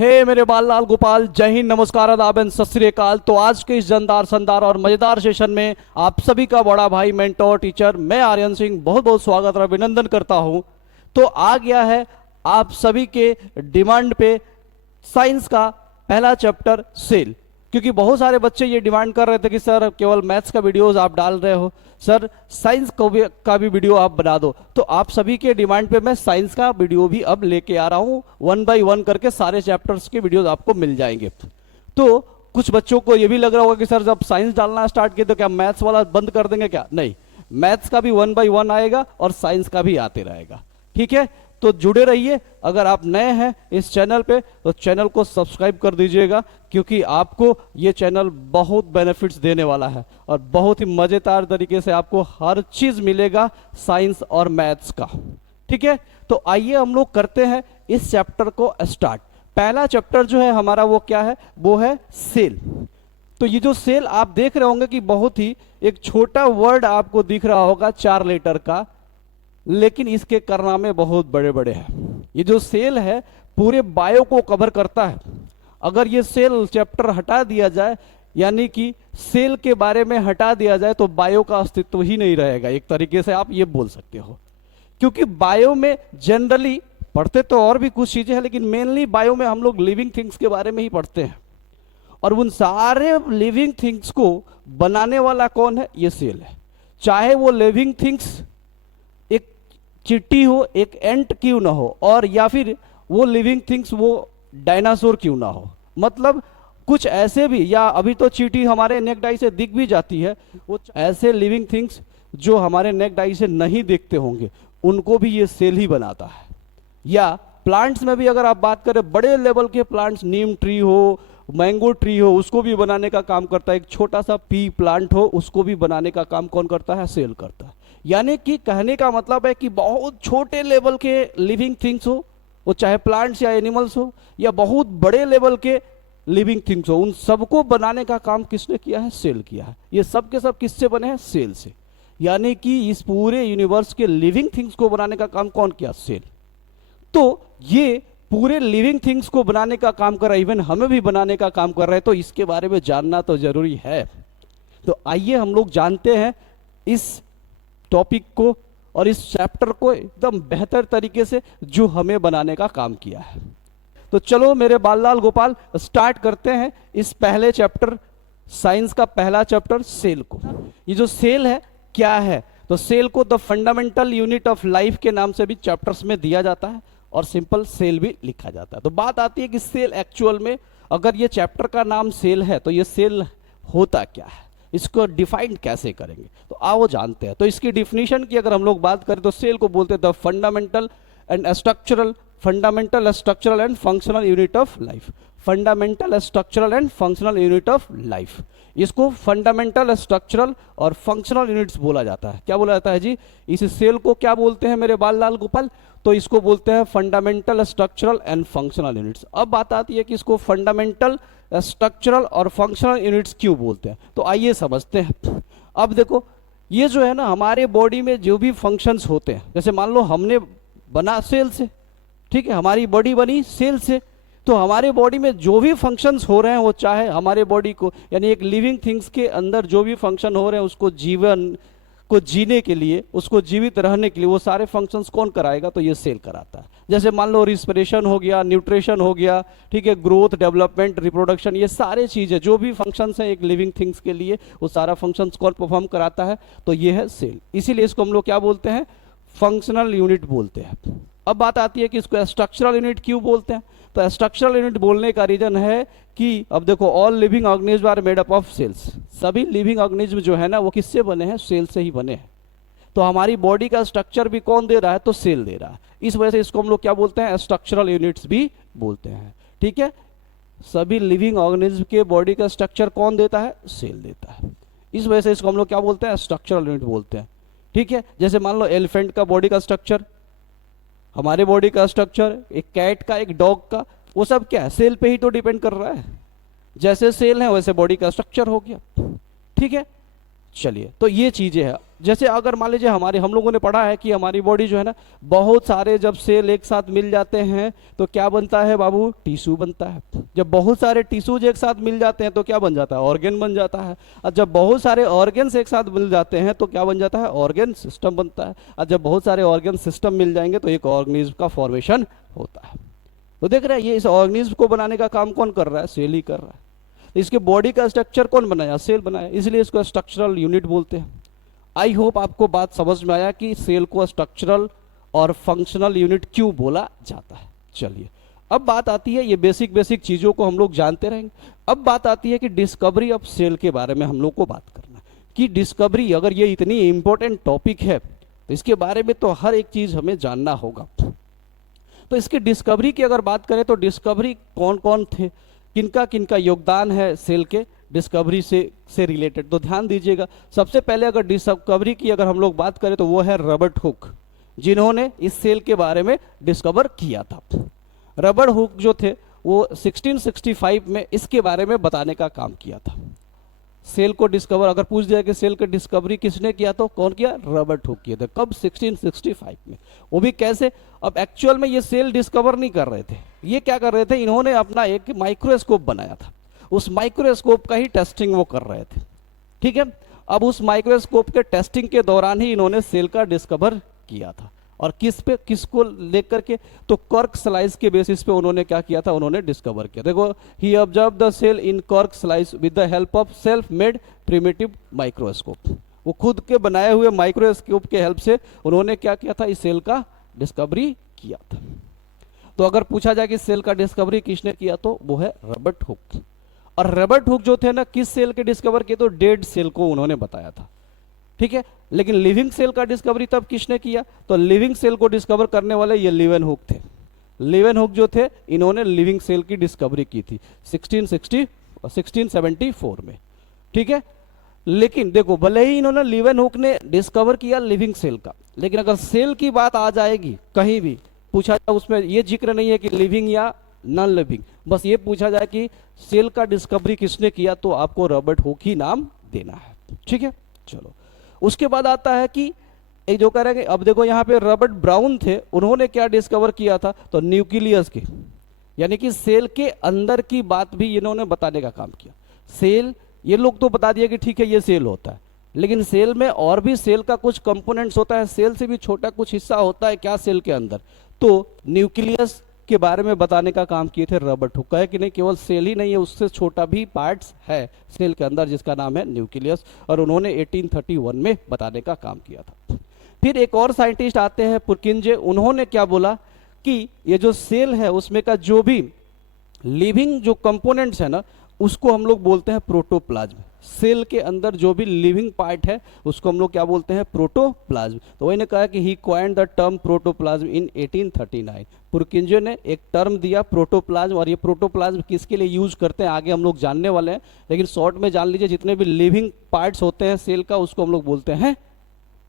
हे मेरे बाल लाल गोपाल, जय हिंद, नमस्कार, आदाब एंड सत श्री अकाल। तो आज के इस जानदार शानदार और मजेदार सेशन में आप सभी का बड़ा भाई मेंटोर टीचर मैं आर्यन सिंह बहुत बहुत स्वागत और अभिनंदन करता हूं। तो आ गया है आप सभी के डिमांड पे साइंस का पहला चैप्टर सेल, क्योंकि बहुत सारे बच्चे ये डिमांड कर रहे थे कि सर केवल मैथ्स का वीडियोस आप डाल रहे हो, सर साइंस का भी वीडियो आप बना दो। तो आप सभी के डिमांड पे मैं साइंस का वीडियो भी अब लेके आ रहा हूँ। 1 बाय 1 करके सारे चैप्टर्स के वीडियोस आपको मिल जाएंगे। तो कुछ बच्चों को ये भी लग रहा होगा कि सर जब साइंस डालना स्टार्ट किया तो क्या मैथ्स वाला बंद कर देंगे? क्या नहीं, मैथ्स का भी 1 बाय 1 आएगा और साइंस का भी आते रहेगा। ठीक है, तो जुड़े रहिए। अगर आप नए हैं इस चैनल पे तो चैनल को सब्सक्राइब कर दीजिएगा, क्योंकि आपको ये चैनल बहुत बेनिफिट्स देने वाला है और बहुत ही मजेदार तरीके से आपको हर चीज मिलेगा साइंस और मैथ्स का। ठीक है, तो आइए हम लोग करते हैं इस चैप्टर को स्टार्ट। पहला चैप्टर जो है हमारा वो क्या है? वो है सेल। तो ये जो सेल आप देख रहे होंगे कि बहुत ही एक छोटा वर्ड आपको दिख रहा होगा 4 लेटर का, लेकिन इसके कारनामे बहुत बड़े बड़े हैं। ये जो सेल है पूरे बायो को कवर करता है। अगर ये सेल चैप्टर हटा दिया जाए, यानी कि सेल के बारे में हटा दिया जाए, तो बायो का अस्तित्व ही नहीं रहेगा। एक तरीके से आप ये बोल सकते हो, क्योंकि बायो में जनरली पढ़ते तो और भी कुछ चीजें हैं, लेकिन मेनली बायो में हम लोग लिविंग थिंग्स के बारे में ही पढ़ते हैं। और उन सारे लिविंग थिंग्स को बनाने वाला कौन है? ये सेल है। चाहे वो लिविंग थिंग्स एक चिट्टी हो, एक एंट क्यों ना हो, और या फिर वो लिविंग थिंग्स वो डायनासोर क्यों ना हो। मतलब कुछ ऐसे भी, या अभी तो चींटी हमारे नेक डाई से दिख भी जाती है, वो ऐसे लिविंग थिंग्स जो हमारे नेक डाई से नहीं दिखते होंगे उनको भी ये सेल ही बनाता है। या प्लांट्स में भी अगर आप बात करें, बड़े लेवल के प्लांट्स, नीम ट्री हो, मैंगो ट्री हो, उसको भी बनाने का काम करता है। एक छोटा सा पी प्लांट हो, उसको भी बनाने का काम कौन करता है? सेल करता है। यानी कि कहने का मतलब है कि बहुत छोटे लेवल के लिविंग थिंग्स हो, वो चाहे प्लांट्स या एनिमल्स हो, या बहुत बड़े लेवल के लिविंग थिंग्स हो, उन सबको बनाने का काम किसने किया है? सेल किया है। ये सब के सब किससे बने हैं? सेल से। यानी कि इस पूरे यूनिवर्स के लिविंग थिंग्स को बनाने का काम कौन किया? सेल। तो ये पूरे लिविंग थिंग्स को बनाने का काम कर रहा है, इवन हमें भी बनाने का काम कर रहा है, तो इसके बारे में जानना तो जरूरी है। तो आइए हम लोग जानते हैं इस टॉपिक को और इस चैप्टर को एकदम बेहतर तरीके से, जो हमें बनाने का काम किया है। तो चलो मेरे बाल लाल गोपाल, स्टार्ट करते हैं इस पहले चैप्टर, साइंस का पहला चैप्टर सेल को। ये जो सेल है क्या है? तो सेल को the fundamental unit of life के नाम से भी चैप्टर्स में दिया जाता है और सिंपल सेल भी लिखा जाता है। तो बात आती है कि सेल एक्चुअल में, अगर ये चैप्टर का नाम सेल है तो ये सेल होता क्या है, इसको डिफाइन कैसे करेंगे? तो आओ जानते हैं। तो इसकी डिफिनीशन की अगर हम लोग बात करें तो सेल को बोलते हैं the fundamental structural and functional unit of life. Fundamental structural and functional unit of life, इसको फंडामेंटल स्ट्रक्चरल और फंक्शनल यूनिट्स बोला जाता है। क्या बोला जाता है जी? इस सेल को क्या बोलते हैं मेरे बाल लाल गोपाल? तो इसको बोलते हैं fundamental structural and functional units. अब बात आती है कि इसको फंडामेंटल स्ट्रक्चरल और फंक्शनल यूनिट्स क्यों बोलते हैं, तो आइए समझते हैं। अब देखो, ये जो है ना, हमारे बॉडी में जो भी फंक्शंस होते हैं, जैसे मान लो हमने बना सेल से, ठीक है, हमारी बॉडी बनी सेल से, तो हमारे बॉडी में जो भी फंक्शंस हो रहे हैं, वो चाहे हमारे बॉडी को, यानी एक लिविंग थिंग्स के अंदर जो भी फंक्शन हो रहे हैं, उसको जीवन को जीने के लिए, उसको जीवित रहने के लिए, वो सारे फंक्शंस कौन कराएगा? तो ये सेल कराता है। जैसे मान लो रिस्पिरेशन हो गया, न्यूट्रिशन हो गया, ठीक है, ग्रोथ, डेवलपमेंट, रिप्रोडक्शन, ये सारे चीजें जो भी फंक्शंस हैं एक लिविंग थिंग्स के लिए, वो सारा फंक्शंस कौन परफॉर्म कराता है? तो ये है सेल। इसीलिए इसको हम लोग क्या बोलते हैं? फंक्शनल यूनिट बोलते हैं। अब बात आती है कि इसको स्ट्रक्चरल यूनिट क्यों बोलते हैं? तो स्ट्रक्चरल यूनिट बोलने का रीजन है कि अब देखो, all living organism are made up of cells. सभी लिविंग ऑर्गेनिज्म जो है ना, वो किससे बने हैं? सेल से ही बने हैं। तो हमारी बॉडी का स्ट्रक्चर भी कौन दे रहा है? तो सेल दे रहा है। इस वजह से इसको हम लोग क्या बोलते हैं? स्ट्रक्चरल यूनिट्स भी बोलते हैं। ठीक है, सभी लिविंग ऑर्गेनिज्म के बॉडी का स्ट्रक्चर कौन देता है? सेल देता है। इस वजह से इसको हम लोग क्या बोलते हैं? स्ट्रक्चरल यूनिट बोलते हैं। ठीक है, जैसे मान लो एलिफेंट का बॉडी का स्ट्रक्चर, हमारे बॉडी का स्ट्रक्चर, एक कैट का, एक डॉग का, वो सब क्या है? सेल पे ही तो डिपेंड कर रहा है। जैसे सेल है वैसे बॉडी का स्ट्रक्चर हो गया। ठीक है, चलिए, तो ये चीजें हैं। जैसे अगर मान लीजिए हम लोगों ने पढ़ा है कि हमारी बॉडी जो है ना, बहुत सारे जब सेल एक साथ मिल जाते हैं तो क्या बनता है बाबू, टिश्यू बनता है। जब बहुत सारे टिश्यूज एक साथ मिल जाते हैं तो क्या बन जाता है, ऑर्गन बन जाता है। और जब बहुत सारे ऑर्गन्स एक साथ मिल जाते हैं तो क्या बन जाता है, ऑर्गन सिस्टम बनता है। और जब बहुत सारे ऑर्गन सिस्टम मिल जाएंगे तो एक ऑर्गेनिज्म का फॉर्मेशन होता है। तो देख रहे हैं ये इस ऑर्गेनिज्म को बनाने का काम कौन कर रहा है, सेल ही कर रहा है। तो इसके बॉडी का स्ट्रक्चर कौन बनाया, सेल बनाया, इसलिए इसको स्ट्रक्चरल यूनिट बोलते हैं। आई होप आपको बात समझ में आया कि सेल को स्ट्रक्चरल और फंक्शनल यूनिट क्यों बोला जाता है। चलिए अब बात आती है, ये बेसिक बेसिक चीज़ों को हम लोग जानते रहेंगे। अब बात आती है कि डिस्कवरी ऑफ सेल के बारे में हम लोग को बात करना है कि डिस्कवरी, अगर ये इतनी इंपॉर्टेंट टॉपिक है तो इसके बारे में तो हर एक चीज़ हमें जानना होगा। तो इसकी डिस्कवरी की अगर बात करें तो डिस्कवरी कौन कौन थे, किनका किनका योगदान है सेल के डिस्कवरी से रिलेटेड, तो ध्यान दीजिएगा। सबसे पहले अगर डिस्कवरी की अगर हम लोग बात करें तो वो है रॉबर्ट हुक, जिन्होंने इस सेल के बारे में डिस्कवर किया था। रॉबर्ट हुक जो थे वो 1665 में इसके बारे में बताने का काम किया था। सेल को डिस्कवर अगर पूछ दिया कि सेल की डिस्कवरी किसने किया तो कौन किया, रॉबर्ट हुक किए थे। कब, 1665 में। वो भी कैसे, अब एक्चुअल में ये सेल डिस्कवर नहीं कर रहे थे, ये क्या कर रहे थे, इन्होंने अपना एक माइक्रोस्कोप बनाया था, उस माइक्रोस्कोप का ही टेस्टिंग वो कर रहे थे। ठीक है, अब उस माइक्रोस्कोप के टेस्टिंग के दौरान ही इन्होंने सेल का डिस्कवर किया था। और किसको लेकर के, तो कर्क स्लाइस के बेसिस पे उन्होंने क्या किया था, उन्होंने डिस्कवर किया। देखो, ही ऑब्जर्व द सेल इन कर्क slice with the help of self made primitive microscope. वो खुद के बनाए हुए माइक्रोस्कोप के हेल्प से उन्होंने क्या किया था, इस सेल का डिस्कवरी किया था। तो अगर पूछा जाए कि सेल का डिस्कवरी किसने किया तो वो है रॉबर्ट हुक। और रॉबर्ट हुक जो थे ना, किस सेल के डिस्कवर किए तो डेड सेल को उन्होंने बताया था। ठीक है, लेकिन लिविंग सेल का डिस्कवरी तब किसने किया, तो लिविंग सेल को डिस्कवर करने वाले ये लीवेनहुक थे। लीवेनहुक जो थे इन्होंने लिविंग सेल की डिस्कवरी की थी 1674 में। ठीक है, लेकिन देखो, भले ही इन्होंने लीवेनहुक ने डिस्कवर किया लिविंग सेल का, लेकिन अगर सेल की बात आ जाएगी कहीं भी पूछा जाए, उसमें ये जिक्र नहीं है कि लिविंग या नॉन लिविंग, बस ये पूछा जाए कि सेल का डिस्कवरी किसने किया तो आपको रॉबर्ट हुक ही नाम देना है। ठीक है, चलो उसके बाद आता है कि एक जो कह रहे हैं कि अब देखो यहाँ पे रॉबर्ट ब्राउन थे, उन्होंने क्या डिस्कवर किया था तो न्यूक्लियस के, यानी कि सेल के अंदर की बात भी इन्होंने बताने का काम किया। सेल, ये लोग तो बता दिया कि ठीक है ये सेल होता है, लेकिन सेल में और भी सेल का कुछ कंपोनेंट्स होता है, सेल से भी छोटा कुछ हिस्सा होता है क्या सेल के अंदर, तो न्यूक्लियस के बारे में बताने का काम किए थे रॉबर्ट हुक। है कि नहीं, केवल सेल ही नहीं है, उससे छोटा भी पार्ट्स है सेल के अंदर जिसका नाम है न्यूक्लियस, और उन्होंने 1831 में बताने का काम किया था। फिर एक और साइंटिस्ट आते हैं पुरकिंजे, उन्होंने क्या बोला कि ये जो सेल है उसमें का जो भी लिविंग जो कंपोनेंट्स है ना, उसको हम लोग बोलते हैं प्रोटोप्लाज्म। सेल के अंदर जो भी लिविंग पार्ट है उसको हम लोग क्या बोलते हैं, प्रोटोप्लाज्म। तो वही ने कहा कि he coined the term protoplasm in 1839। Purkinje ने एक टर्म दिया प्रोटोप्लाज्म, और ये प्रोटोप्लाज्म किसके लिए यूज करते हैं आगे हम लोग जानने वाले हैं, लेकिन शॉर्ट में जान लीजिए जितने भी लिविंग पार्ट्स होते हैं सेल का उसको हम लोग बोलते हैं,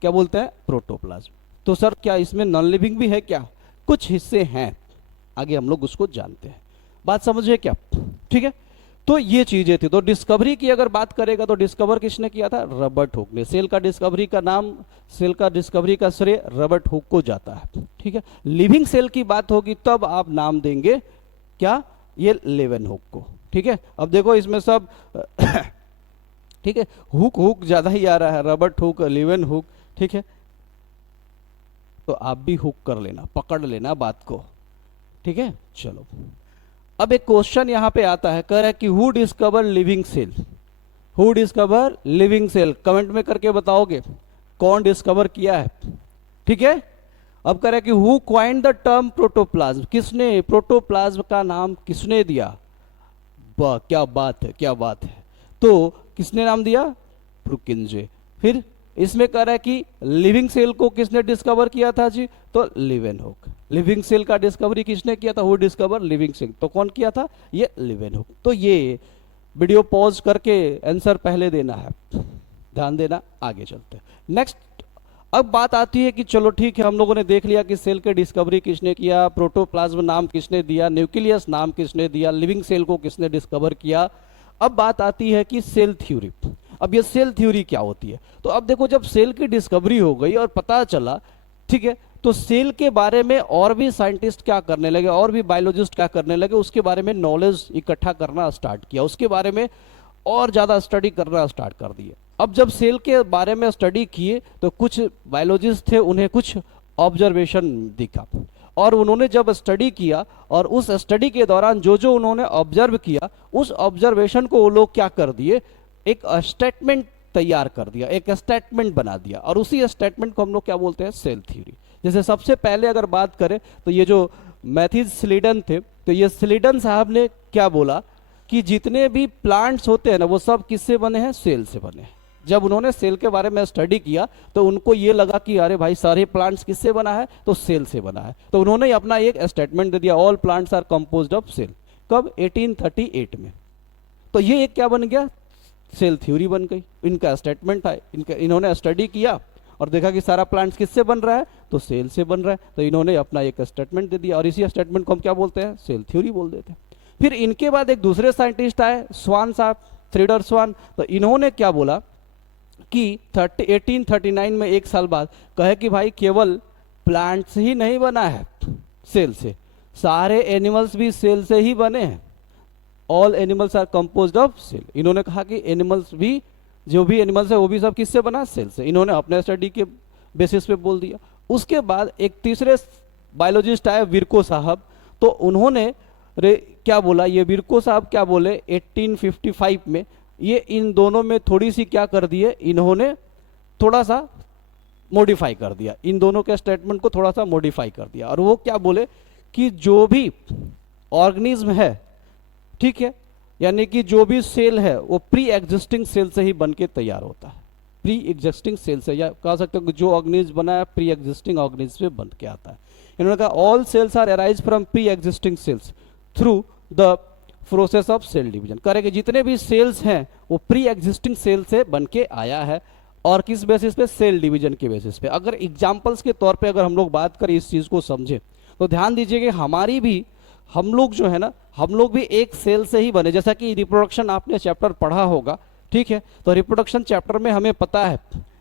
क्या बोलते हैं, प्रोटोप्लाज्म। तो सर क्या इसमें नॉन लिविंग भी है क्या, कुछ हिस्से हैं, आगे हम लोग उसको जानते हैं। बात समझिए क्या, ठीक है। तो ये चीजें थी। तो डिस्कवरी की अगर बात करेगा तो डिस्कवर किसने किया था, रॉबर्ट हुक ने। सेल का डिस्कवरी का नाम, सेल का डिस्कवरी का श्रेय रॉबर्ट हुक को जाता है। ठीक है, लिविंग सेल की बात होगी तब आप नाम देंगे क्या, ये लीवेनहुक को। ठीक है, अब देखो इसमें सब ठीक है, हुक हुक ज्यादा ही आ रहा है, रॉबर्ट हुक, लीवेनहुक। ठीक है, तो आप भी हुक कर लेना, पकड़ लेना बात को। ठीक है, चलो अब एक क्वेश्चन यहां पे आता है, कह रहा है कि who discover living cell, who discover living cell, comment में करके बताओगे कौन डिस्कवर किया है। ठीक है, अब कह रहा है कि who coined the term protoplasm, किसने प्रोटोप्लाज्म का नाम किसने दिया। वाह क्या बात है, क्या बात है। तो किसने नाम दिया, पुरकिंजे। फिर इसमें कह रहा है कि लिविंग सेल को किसने डिस्कवर किया था जी, तो लीवेनहुक। लिविंग सेल का डिस्कवरी किसने किया था, वो डिस्कवर लिविंग सेल, तो कौन किया था, ये लीवेनहुक। तो ये वीडियो पॉज करके आंसर पहले देना है, ध्यान देना, आगे चलते हैं नेक्स्ट। अब बात आती है कि चलो ठीक है, हम लोगों ने देख लिया कि सेल के डिस्कवरी किसने किया, प्रोटोप्लाज्म नाम किसने दिया, न्यूक्लियस नाम किसने दिया, लिविंग सेल को किसने डिस्कवर किया। अब बात आती है कि सेल थ्योरी। अब ये सेल थ्योरी क्या होती है? तो अब देखो, जब सेल की डिस्कवरी हो गई और पता चला, ठीक है, तो सेल के बारे में और भी साइंटिस्ट क्या करने लगे, और भी बायोलॉजिस्ट क्या करने लगे, उसके बारे में नॉलेज इकट्ठा करना स्टार्ट किया, उसके बारे में और ज़्यादा स्टडी करना स्टार्ट कर दिए। अब जब सेल के बारे में स्टडी किए तो कुछ बायोलॉजिस्ट थे, उन्हें कुछ ऑब्जर्वेशन दिखा, और उन्होंने जब स्टडी किया और उस स्टडी के दौरान जो जो उन्होंने ऑब्जर्व किया, उस ऑब्जर्वेशन को वो लोग क्या कर दिए, एक स्टेटमेंट तैयार कर दिया, एक स्टेटमेंट बना दिया, और उसी स्टेटमेंट को हम लोग क्या बोलते हैं, सेल थ्योरी। जैसे सबसे पहले अगर बात करें तो ये जो मैथ्यूज स्लीडन थे, तो ये स्लीडन साहब ने क्या बोला कि जितने भी प्लांट्स होते हैं ना, वो सब किससे बने हैं, सेल से बने हैं। जब उन्होंने सेल के बारे में स्टडी किया तो उनको ये लगा कि अरे भाई, सारे प्लांट्स किससे बना है, तो सेल से बना है। तो उन्होंने अपना एक स्टेटमेंट दे दिया, all plants are composed of cell. कब? 1838 में। तो ये एक क्या बन गया, सेल थ्योरी बन गई। इनका स्टेटमेंट है, इन्होंने स्टडी किया और देखा कि सारा प्लांट्स किससे बन रहा है, तो सेल से बन रहा है, तो इन्होंने अपना एक स्टेटमेंट दे दिया, और इसी स्टेटमेंट को हम क्या बोलते हैं, सेल थ्योरी बोल देते हैं। फिर इनके बाद एक दूसरे साइंटिस्ट आए, स्वान साहब, थ्रीडर स्वान। तो इन्होंने क्या बोला कि 1839 में, एक साल बाद, कहे कि भाई केवल प्लांट्स ही नहीं बना है सेल से, सारे एनिमल्स भी सेल से ही बने हैं। All animals are composed of cell. इन्होंने कहा कि एनिमल्स भी, जो भी एनिमल्स है वो भी सब किससे बना, सेल से। इन्होंने अपने स्टडी के बेसिस पे बोल दिया। उसके बाद एक तीसरे बायोलॉजिस्ट आए, विर्को साहब। तो उन्होंने क्या बोला, ये विर्को साहब क्या बोले 1855 में, ये इन दोनों में थोड़ी सी क्या कर दिए, इन्होंने थोड़ा सा मॉडिफाई कर दिया, इन दोनों के स्टेटमेंट को थोड़ा सा मॉडिफाई कर दिया। और वो क्या बोले कि जो भी ऑर्गेनिज्म है, ठीक है, यानी कि जो भी सेल है वो प्री एग्जिस्टिंग सेल से ही बन के तैयार होता है। प्री एग्जिस्टिंग सेल से, या कह सकते हो कि जो ऑर्गेनिज्म बना है प्री एग्जिस्टिंग ऑर्गेनिज्म से बन के आता है। इन्होंने कहा all cells are arise from pre existing cells through the process of cell division. करें कि जितने भी सेल्स हैं वो प्री एग्जिस्टिंग सेल से बन के आया है, और किस बेसिस पे, सेल डिवीजन के बेसिस पे। अगर एग्जाम्पल्स के तौर पे अगर हम लोग बात करें, इस चीज़ को समझें, तो ध्यान दीजिए कि हमारी भी, हम लोग जो है ना, हम लोग भी एक सेल से ही बने। जैसा कि रिप्रोडक्शन आपने चैप्टर पढ़ा होगा, ठीक है, तो रिप्रोडक्शन चैप्टर में हमें पता है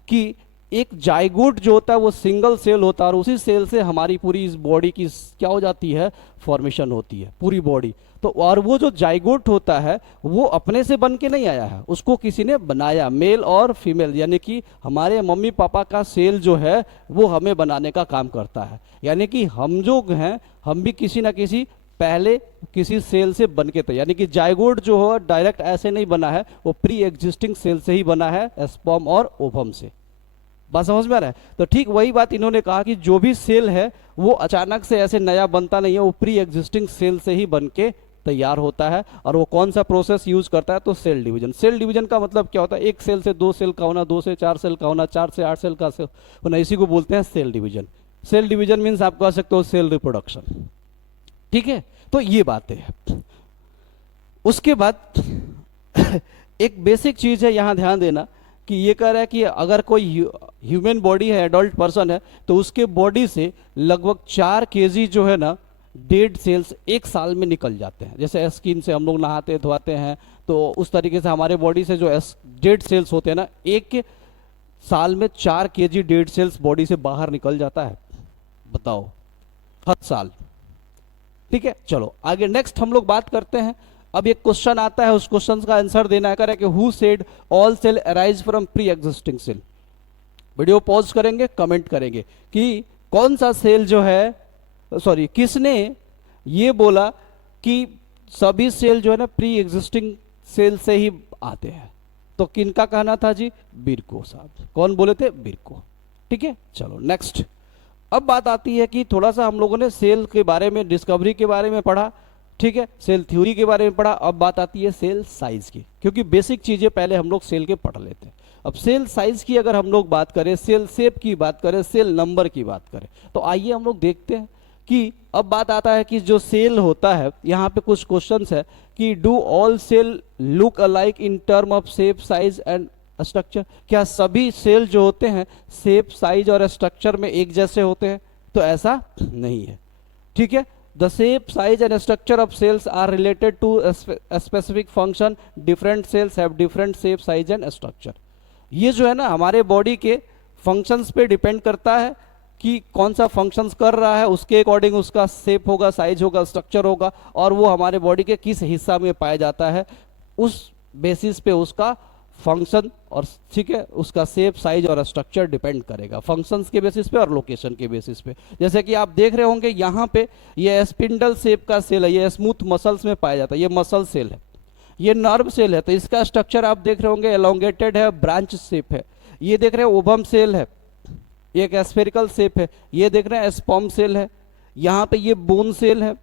कि एक जाइगोट जो होता है वो सिंगल सेल होता है, और उसी सेल से हमारी पूरी इस बॉडी की क्या हो जाती है, फॉर्मेशन होती है, पूरी बॉडी। तो और वो जो जाइगोट होता है वो अपने से बन के नहीं आया है, उसको किसी ने बनाया, मेल और फीमेल, यानी कि हमारे मम्मी पापा का सेल जो है वो हमें बनाने का काम करता है। यानी कि हम जो हैं, हम भी किसी ना किसी पहले किसी सेल से बन के थे, यानी कि जाइगोट जो हो डायरेक्ट ऐसे नहीं बना है, वो प्री एग्जिस्टिंग सेल से ही बना है, स्पर्म और ओवम से। बात समझ में आ रहा है? तो ठीक वही बात इन्होंने कहा कि जो भी सेल है वो अचानक से ऐसे नया बनता नहीं है, वो प्री एग्जिस्टिंग सेल से ही बन के तैयार होता है। और वो कौन सा प्रोसेस यूज करता है, तो सेल डिवीजन। सेल डिवीजन का मतलब क्या होता है, एक सेल से दो सेल का होना, दो से चार सेल का होना, चार से आठ सेल का होना, इसी को बोलते हैं cell division. Cell division means आप कह सकते हो सेल रिप्रोडक्शन, ठीक है। तो ये बातें हैं। उसके बाद एक बेसिक चीज है, यहां ध्यान देना कि ये कह रहा है कि अगर कोई ह्यूमन बॉडी है, एडल्ट पर्सन है, तो उसके बॉडी से लगभग 4 केजी जो है ना, डेड सेल्स एक साल में निकल जाते हैं। जैसे स्किन से हम लोग नहाते धोते हैं, तो उस तरीके से हमारे बॉडी से जो डेड सेल्स होते हैं ना, एक साल में 4 केजी डेड सेल्स बॉडी से बाहर निकल जाता है। बताओ, हर साल, ठीक है। चलो आगे नेक्स्ट हम लोग बात करते हैं। अब एक क्वेश्चन आता है, उस क्वेश्चन का आंसर देना है कि who said all cell arise from pre existing cell. Video pause करेंगे, कमेंट करेंगे कि कौन सा सेल जो है, सॉरी, किसने ये बोला कि सभी सेल जो है ना प्री एग्जिस्टिंग सेल से ही आते हैं। तो किनका कहना था जी, विर्को साहब। कौन बोले थे, विर्को, ठीक है। चलो नेक्स्ट। अब बात आती है कि थोड़ा सा हम लोगों ने सेल के बारे में, डिस्कवरी के बारे में पढ़ा, ठीक है, सेल थ्योरी के बारे में पढ़ा। अब बात आती है सेल साइज की, क्योंकि बेसिक चीजें पहले हम लोग सेल के पढ़ लेते हैं। अब सेल साइज की अगर हम लोग बात करें, सेल शेप की बात करें, सेल नंबर की बात करें, तो आइए हम लोग देखते हैं कि अब बात आता है कि जो सेल होता है, यहाँ पे कुछ क्वेश्चंस है कि do all cell look alike in term of shape, size and structure. क्या सभी सेल जो होते हैं शेप, साइज और स्ट्रक्चर में एक जैसे होते हैं? तो ऐसा नहीं है, ठीक है। The shape size and structure of cells are related to specific function, different cells have different shape size and structure. ये जो है ना हमारे बॉडी के फंक्शंस पे डिपेंड करता है कि कौन सा फंक्शंस कर रहा है, उसके अकॉर्डिंग उसका शेप होगा, साइज होगा, स्ट्रक्चर होगा, और वो हमारे बॉडी के किस हिस्सा में पाया जाता है उस बेसिस पे उसका फंक्शन और ठीक है उसका शेप साइज और स्ट्रक्चर डिपेंड करेगा, फंक्शंस के बेसिस पे और लोकेशन के बेसिस पे। जैसे कि आप देख रहे होंगे यहाँ पे ये स्पिंडल शेप का सेल है, ये स्मूथ मसल्स में पाया जाता है, ये मसल सेल है, ये नर्व सेल है, तो इसका स्ट्रक्चर आप देख रहे होंगे एलोंगेटेड है, ब्रांच शेप है। ये देख रहे हैं ओवम सेल है, ये एक स्फेरिकल शेप है। ये देख रहे हैं स्पर्म सेल है, यहाँ पे ये बोन सेल है।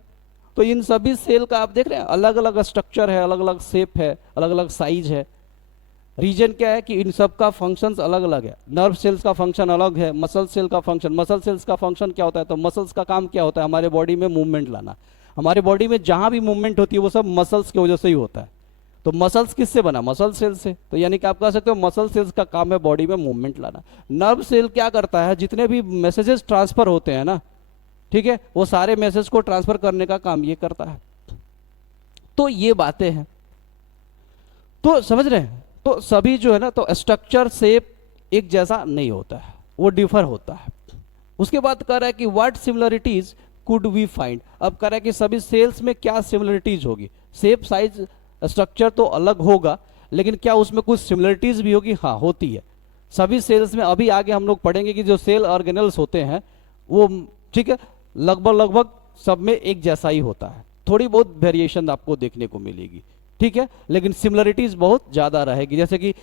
तो इन सभी सेल का आप देख रहे हैं अलग अलग स्ट्रक्चर है, अलग अलग शेप है, अलग अलग साइज है। रीजन क्या है कि इन सब का फंक्शंस अलग अलग है। नर्व सेल्स का फंक्शन अलग है, मसल सेल का फंक्शन, मसल सेल्स का फंक्शन क्या होता है, तो मसल्स का काम क्या होता है, हमारे बॉडी में मूवमेंट लाना। हमारे बॉडी में जहां भी मूवमेंट होती है वो सब मसल्स की वजह से ही होता है। तो मसल्स किससे बना, मसल सेल से। तो यानी कि आप कह सकते हो मसल सेल्स का काम है बॉडी में मूवमेंट लाना। नर्व सेल क्या करता है, जितने भी मैसेजेस ट्रांसफर होते हैं ना, ठीक है, वो सारे मैसेज को ट्रांसफर करने का काम ये करता है। तो ये बातें हैं, तो समझ रहे हैं। तो सभी जो है ना, तो स्ट्रक्चर शेप एक जैसा नहीं होता है, वो डिफर होता है। उसके बाद कह रहा है कि what similarities could we find. अब कह रहा है कि सभी सेल्स में क्या सिमिलरिटीज होगी। शेप साइज स्ट्रक्चर तो अलग होगा, लेकिन क्या उसमें कुछ सिमिलरिटीज भी होगी, हाँ होती है सभी सेल्स में। अभी आगे हम लोग पढ़ेंगे कि जो सेल ऑर्गेनल्स होते हैं वो ठीक है लगभग लगभग सब में एक जैसा ही होता है, थोड़ी बहुत वेरिएशन आपको देखने को मिलेगी, ठीक है, लेकिन सिमिलरिटीज बहुत ज्यादा रहेगी। जैसे कि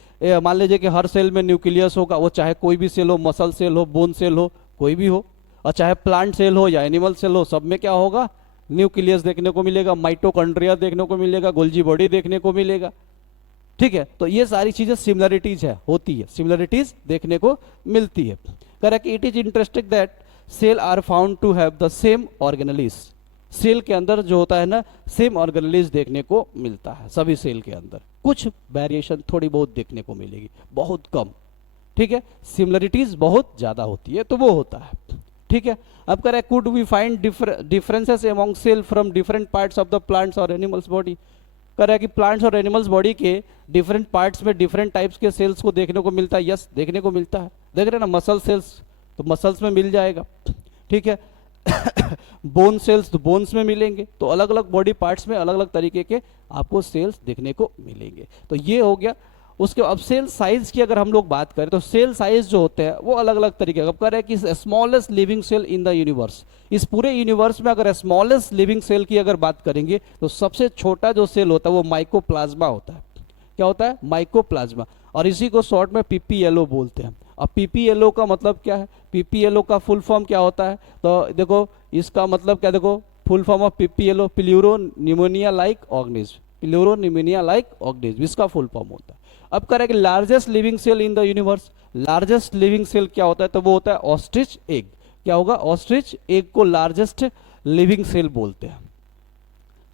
मान लीजिए कि हर सेल में न्यूक्लियस होगा, वो चाहे कोई भी सेल हो, मसल सेल हो, बोन सेल हो, कोई भी हो, और चाहे प्लांट सेल हो या एनिमल सेल हो, सब में क्या होगा, न्यूक्लियस देखने को मिलेगा, माइटोकॉन्ड्रिया देखने को मिलेगा, गोल्जी बॉडी देखने को मिलेगा, ठीक है। तो ये सारी चीजें सिमिलरिटीज है, होती है, सिमिलरिटीज देखने को मिलती है। Correct, it is interesting that cell are found to have the same organelles. Cell के अंदर जो होता है ना, सेम ऑर्गेनलीज देखने को मिलता है सभी सेल के अंदर। कुछ वेरिएशन थोड़ी बहुत देखने को मिलेगी, बहुत कम, ठीक है, सिमिलरिटीज बहुत ज्यादा होती है, तो वो होता है, ठीक है। अब कह रहा है could we find differences among cell from different parts of the plants और एनिमल्स बॉडी। कह रहा है कि प्लांट्स और एनिमल्स बॉडी के डिफरेंट पार्ट्स में डिफरेंट टाइप्स के सेल्स को देखने को मिलता है। यस, देखने को मिलता है। देख रहे हैं ना, मसल सेल्स तो मसल्स में मिल जाएगा, ठीक है। बोन सेल्स तो बोन्स में मिलेंगे। तो अलग अलग बॉडी पार्ट्स में अलग अलग तरीके के आपको सेल्स देखने को मिलेंगे। तो ये हो गया। उसके अब सेल साइज की अगर हम लोग बात करें तो सेल साइज जो होते हैं वो अलग अलग तरीके का। अब कह रहे हैं कि smallest living cell in the universe, इस पूरे यूनिवर्स में अगर स्मॉलेस्ट लिविंग सेल की अगर बात करेंगे तो सबसे छोटा जो सेल होता है वो माइकोप्लाज्मा होता है। क्या होता है, माइकोप्लाज्मा, और इसी को शॉर्ट में पीपीएलओ बोलते हैं। अब पीपीएलओ का मतलब क्या है, पीपीएलओ का फुल फॉर्म क्या होता है, तो देखो इसका मतलब क्या, देखो full form of PPLO pleuropneumonia like organism, pleuropneumonia like organism, इसका फुल फॉर्म होता है। अब कह रहे हैं कि largest living cell in the universe, largest living cell क्या होता है, तो वो होता है ऑस्ट्रिच एग। क्या होगा, ऑस्ट्रिच एग को लार्जेस्ट लिविंग सेल बोलते हैं,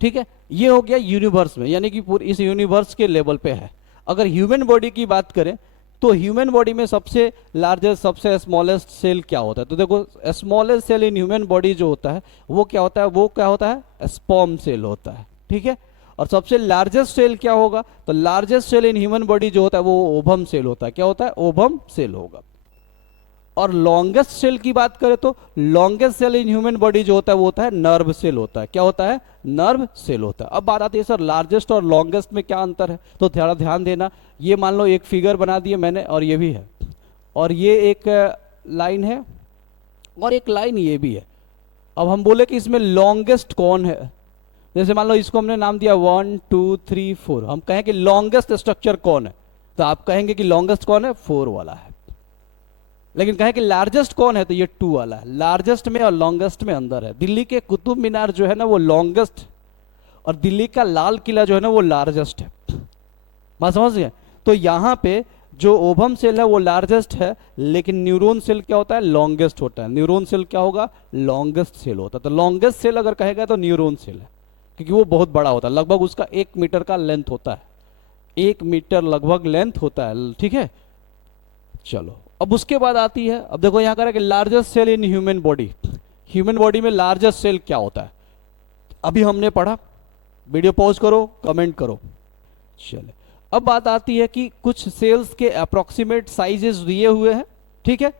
ठीक है। ये हो गया यूनिवर्स में, यानी कि पूरी इस यूनिवर्स के लेवल पे है। अगर ह्यूमन बॉडी की बात करें तो ह्यूमन बॉडी में सबसे लार्जेस्ट सबसे स्मॉलेस्ट सेल क्या होता है, तो देखो smallest cell in human body जो होता है वो क्या होता है, वो क्या होता है, स्पर्म सेल होता है, ठीक है। और सबसे लार्जेस्ट सेल क्या होगा, तो largest cell in human body जो होता है वो ओवम सेल होता है। क्या होता है, ओवम सेल होगा। और लॉन्गेस्ट सेल की बात करें तो longest cell in human body जो होता है वो होता है नर्व सेल होता है। क्या होता है, नर्व सेल होता है। अब बात आती है सर लार्जेस्ट और लॉन्गेस्ट में क्या अंतर है, तो थोड़ा ध्यान देना। ये मान लो एक फिगर बना दिए मैंने और ये भी है, और ये एक लाइन है और एक लाइन ये भी है। अब हम बोले कि इसमें लॉन्गेस्ट कौन है, जैसे मान लो इसको हमने नाम दिया 1 2 3 4, हम कहें कि लॉन्गेस्ट स्ट्रक्चर कौन है, तो आप कहेंगे कि लॉन्गेस्ट कौन है, 4 वाला है। लेकिन कहें कि लार्जेस्ट कौन है, तो ये 2 वाला है। लार्जेस्ट में और लॉन्गेस्ट में अंदर है। दिल्ली के कुतुब मीनार जो है ना वो लॉन्गेस्ट, और दिल्ली का लाल किला जो है ना वो लार्जेस्ट है। बात समझ गए। तो यहाँ पे जो ओवम सेल है वो लार्जेस्ट है, लेकिन न्यूरॉन सेल क्या होता है, लॉन्गेस्ट होता है। न्यूरॉन सेल क्या होगा, लॉन्गेस्ट सेल होता है। तो लॉन्गेस्ट सेल अगर कहेगा तो न्यूरॉन सेल है, क्योंकि वो बहुत बड़ा होता है, लगभग उसका 1 मीटर का लेंथ होता है, 1 मीटर लगभग लेंथ होता है, ठीक है। चलो अब उसके बाद आती है, अब देखो यहाँ कह रहा है कि largest cell in human body, human body में लार्जेस्ट सेल क्या होता है, अभी हमने पढ़ा, वीडियो पॉज करो, कमेंट करो। चले, अब बात आती है कि कुछ सेल्स के अप्रोक्सीमेट साइजेस दिए हुए हैं, ठीक है,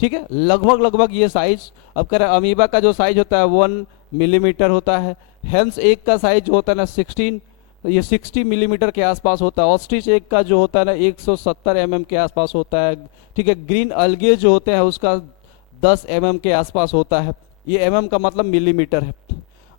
ठीक है, लगभग लगभग ये साइज। अब कह रहे हैं अमीबा का जो साइज होता है 1 मिलीमीटर होता है, हेंस एक का साइज जो होता है ना 16, ये 60 मिलीमीटर के आसपास होता है। ऑस्ट्रिच एक का जो होता है ना 170 mm के आसपास होता है, ठीक है। ग्रीन अलगे जो होते हैं उसका 10 mm के आसपास होता है, ये mm का मतलब मिलीमीटर है।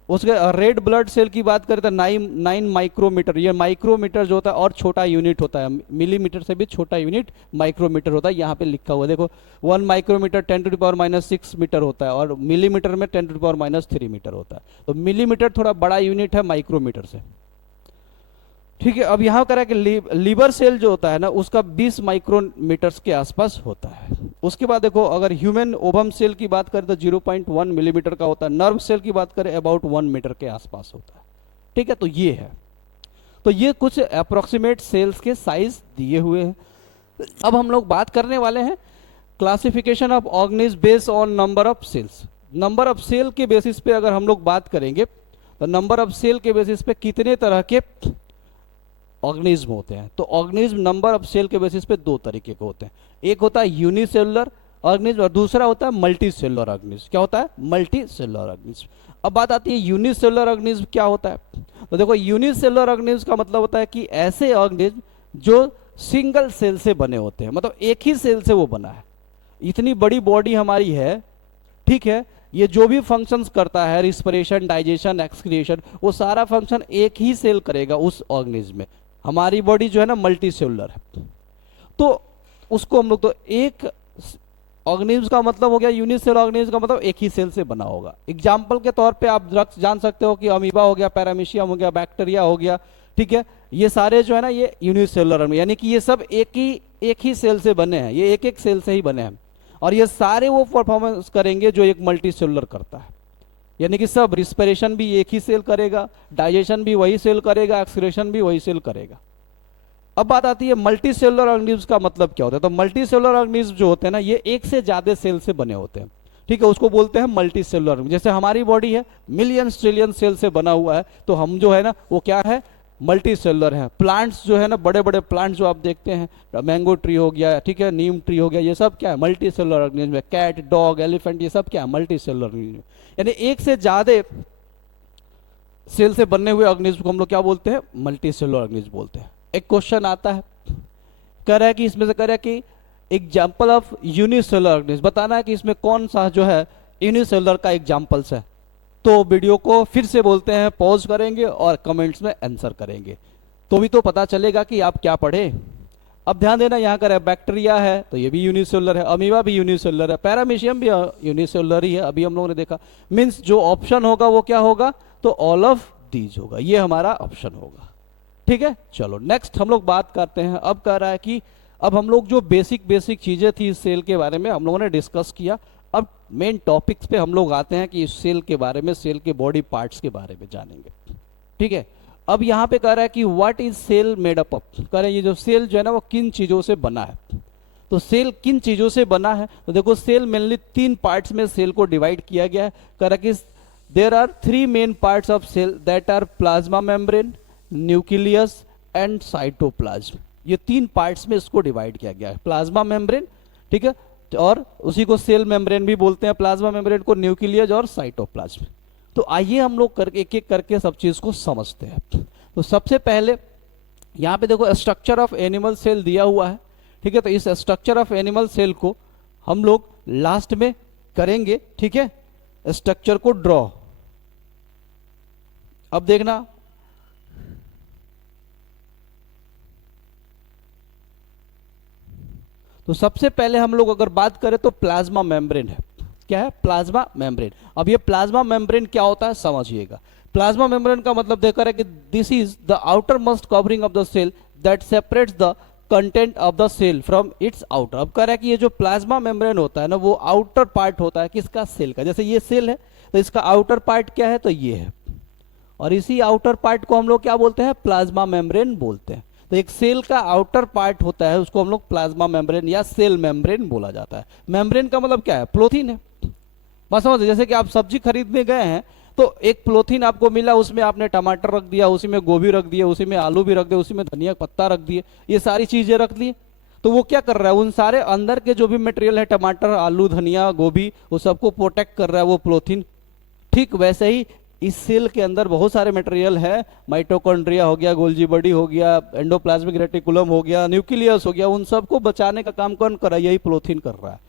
उसके रेड ब्लड सेल की बात करें तो 9 माइक्रोमीटर, ये माइक्रोमीटर जो होता है और छोटा यूनिट होता है, मिलीमीटर से भी छोटा यूनिट माइक्रोमीटर होता है। यहाँ पे लिखा हुआ देखो 1 माइक्रोमीटर 10⁻⁻6 मीटर होता है और मिलीमीटर में 10⁻³ मीटर होता है। तो मिलीमीटर थोड़ा बड़ा यूनिट है माइक्रोमीटर से, ठीक है। अब यहाँ करा कि लीवर सेल जो होता है ना उसका 20 माइक्रोमीटर्स के आसपास होता है। उसके बाद देखो अगर ह्यूमन ओवम सेल की बात करें तो 0.1 मिलीमीटर का होता है। नर्व सेल की बात करें अबाउट 1 मीटर के आसपास होता है, ठीक है। तो ये है, तो ये कुछ अप्रोक्सीमेट सेल्स के साइज दिए हुए हैं। अब हम लोग बात करने वाले हैं classification of organism based on number of cells. Number of cell के बेसिस पे अगर हम लोग बात करेंगे तो नंबर ऑफ सेल के बेसिस पे कितने तरह के ऑर्गेनिज्म होते हैं। तो ऑर्गेनिज्म नंबर ऑफ सेल के बेसिस पे दो तरीके के होते हैं, एक होता है यूनिसेलुलर ऑर्गेनिज्म और दूसरा होता है मल्टी सेलुलर ऑर्गेनिज्म। क्या होता है? Multi cellular organism. अब बात आती है यूनिसेलुलर ऑर्गेनिज्म क्या होता है। तो देखो यूनिसेलुलर ऑर्गेनिज्म का मतलब होता है कि ऐसे ऑर्गेनिज्म जो सिंगल सेल से बने होते हैं, मतलब एक ही सेल से वो बना है। इतनी बड़ी बॉडी हमारी है, ठीक है, ये जो भी फंक्शंस करता है रिस्पिरेशन, डाइजेशन, एक्सक्रिएशन, वो सारा फंक्शन एक ही सेल करेगा उस ऑर्गेनिज्म में। हमारी बॉडी जो है ना मल्टी सेलुलर है, तो उसको हम लोग तो एक ऑर्गेनिज्म का मतलब हो गया, यूनिसेलुलर ऑर्गेनिज्म का मतलब एक ही सेल से बना होगा। एग्जाम्पल के तौर पे आप जान सकते हो कि अमीबा हो गया, पैरामीशियम हो गया, बैक्टीरिया हो गया, ठीक है, ये सारे जो है ना ये यूनिसेलुलर, यानी कि ये सब एक ही सेल से बने हैं, ये एक एक सेल से ही बने हैं और ये सारे वो परफॉर्मेंस करेंगे जो एक मल्टी सेलुलर करता है। यानी कि सब रिस्पिरेशन भी एक ही सेल करेगा, डाइजेशन भी वही सेल करेगा, एक्सक्रीशन भी वही सेल करेगा। अब बात आती है मल्टी सेलुलर ऑर्गेनिज्म का मतलब क्या होता है। तो मल्टी सेलुलर ऑर्गेनिज्म जो होते हैं ना ये एक से ज्यादा सेल से बने होते हैं, ठीक है, उसको बोलते हैं मल्टी सेलुलर। जैसे हमारी बॉडी है मिलियन ट्रिलियन सेल से बना हुआ है, तो हम जो है ना वो क्या है, मल्टी सेलुलर है। प्लांट्स जो है ना, बड़े बड़े प्लांट्स जो आप देखते हैं, मैंगो ट्री हो गया, ठीक है, नीम ट्री हो गया, ये सब क्या है, मल्टी सेलुलर ऑर्गेनिज्म है। कैट, डॉग, एलिफेंट, ये सब क्या है, मल्टी सेलुलर ऑर्गेनिज्म। यानी एक से ज्यादा सेल से बनने हुए ऑर्गेनिज्म को हम लोग क्या बोलते हैं, मल्टी सेलुलर ऑर्गेनिज्म बोलते हैं। एक क्वेश्चन आता है, कह रहा है कि इसमें से कह रहा है कि एग्जाम्पल ऑफ यूनिसेलुलर ऑर्गेनिज्म, बताना है कि इसमें कौन सा जो है यूनिसेलुलर का एग्जाम्पल्स है। तो वीडियो को फिर से बोलते हैं, पॉज करेंगे और कमेंट्स में आंसर करेंगे, तो भी तो पता चलेगा कि आप क्या पढ़े। अब ध्यान देना, यहाँ कर बैक्टीरिया है तो ये भी यूनिसेलुलर है, अमीबा भी यूनिसेलुलर है, पैरामीशियम भी यूनिसेलुलर ही है, अभी हम लोगों ने देखा। मीन्स जो ऑप्शन होगा वो क्या होगा, तो ऑल ऑफ दीज होगा, ये हमारा ऑप्शन होगा, ठीक है। चलो नेक्स्ट हम लोग बात करते हैं। अब कह रहा है कि अब हम लोग जो बेसिक चीजें थी इस सेल के बारे में हम लोगों ने डिस्कस किया। अब मेन टॉपिक्स पे हम लोग आते हैं कि इस सेल के बारे में, सेल के बॉडी पार्ट्स के बारे में जानेंगे, ठीक है। अब यहाँ पे कह रहा है कि what is cell made up of, कह रहे हैं ये जो सेल जो है ना वो किन चीजों से बना है। तो सेल किन चीजों से बना है, तो देखो सेल मेनली 3 पार्ट्स में सेल को डिवाइड किया गया है। कह रहा है कि there are 3 main parts of cell that are plasma membrane, nucleus and cytoplasm. ये 3 पार्ट्स में इसको डिवाइड किया गया है, प्लाज्मा मेम्ब्रेन, ठीक है, और उसी को सेल मेम्ब्रेन भी बोलते हैं, प्लाज्मा मेम्ब्रेन को न्यूक्लियस और साइटोप्लाज्म। तो आइए हम लोग एक एक करके सब चीज को समझते हैं। तो सबसे पहले यहाँ पे देखो स्ट्रक्चर ऑफ एनिमल सेल दिया हुआ है, ठीक है। तो इस स्ट्रक्चर ऑफ एनिमल सेल को हम लोग लास्ट में करेंगे, ठीक है, स्ट्रक्चर को ड्रॉ। अब देखना, तो सबसे पहले हम लोग अगर बात करें तो प्लाज्मा मेम्ब्रेन है। क्या है? Plasma membrane. अब ये प्लाज्मा मेम्ब्रेन क्या होता है समझिएगा। प्लाज्मा मेम्ब्रेन का मतलब देखा है कि this is the outer most covering of the cell that separates the content of the cell from its outer. अब कह रहा है कि ये जो प्लाज्मा मेम्ब्रेन होता है ना वो आउटर पार्ट होता है किसका, सेल का। जैसे ये सेल है तो इसका आउटर पार्ट क्या है, तो ये है, और इसी आउटर पार्ट को हम लोग क्या बोलते हैं, प्लाज्मा मेम्ब्रेन बोलते हैं। तो एक सेल का आउटर पार्ट होता है उसको हम लोग प्लाज्मा मेम्ब्रेन या सेल मेम्ब्रेन बोला जाता है। मेम्ब्रेन का मतलब क्या है, प्लोथिन है। बस समझ, जैसे कि आप सब्जी खरीदने गए हैं तो एक पॉलीथीन आपको मिला, उसमें आपने टमाटर रख दिया, उसी में गोभी रख दिया, उसी में आलू भी रख दिया, उसी में धनिया पत्ता रख दिए, ये सारी चीजें रख दी। तो वो क्या कर रहा है, उन सारे अंदर के जो भी मटेरियल है, टमाटर आलू धनिया गोभी, वो सबको प्रोटेक्ट कर रहा है वो पॉलीथीन। ठीक वैसे ही इस सेल के अंदर बहुत सारे मटेरियल है, माइटोकॉन्ड्रिया हो गया, गोल्जी बॉडी हो गया, एंडोप्लाज्मिक रेटिकुलम हो गया, न्यूक्लियस हो गया, उन सबको बचाने का काम कौन कर रहा है, यही पॉलीथीन कर रहा है,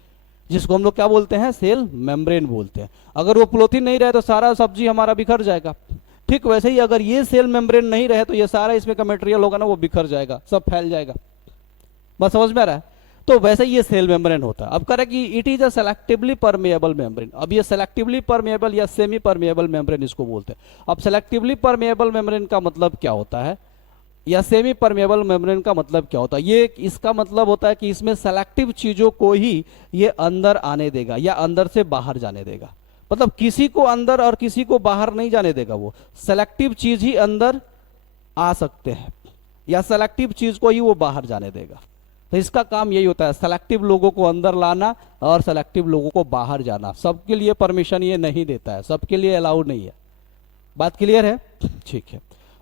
जिसको हम लोग क्या बोलते हैं, सेल मेम्ब्रेन बोलते हैं। अगर वो पॉलीथीन नहीं रहे तो सारा सब्जी हमारा बिखर जाएगा। ठीक वैसे ही अगर ये सेल मेम्ब्रेन नहीं रहे तो ये सारा इसमें का मटेरियल होगा ना, वो बिखर जाएगा, सब फैल जाएगा। बस समझ में आ रहा है। तो वैसे ये सेल मेम्ब्रेन होता है। अब कह रहा है कि it is a selectively permeable membrane. अब ये सेलेक्टिवली परमेएबल या सेमी परमेएबल मेम्ब्रेन इसको बोलते हैं। अब सेलेक्टिवली परमेएबल मेम्ब्रेन का मतलब क्या होता है, या सेमी परमेएबल मेम्ब्रेन का मतलब क्या होता है, ये इसका मतलब होता है कि इसमें सेलेक्टिव चीजों को ही ये अंदर आने देगा या अंदर से बाहर जाने देगा। मतलब किसी को अंदर और किसी को बाहर नहीं जाने देगा, वो सेलेक्टिव चीज ही अंदर आ सकते हैं या सेलेक्टिव चीज को ही वो बाहर जाने देगा। तो इसका काम यही होता है, सेलेक्टिव लोगों को अंदर लाना और सेलेक्टिव लोगों को बाहर जाना। सबके लिए परमिशन ये नहीं देता है, सबके लिए अलाउड नहीं है। बात क्लियर है? ठीक है।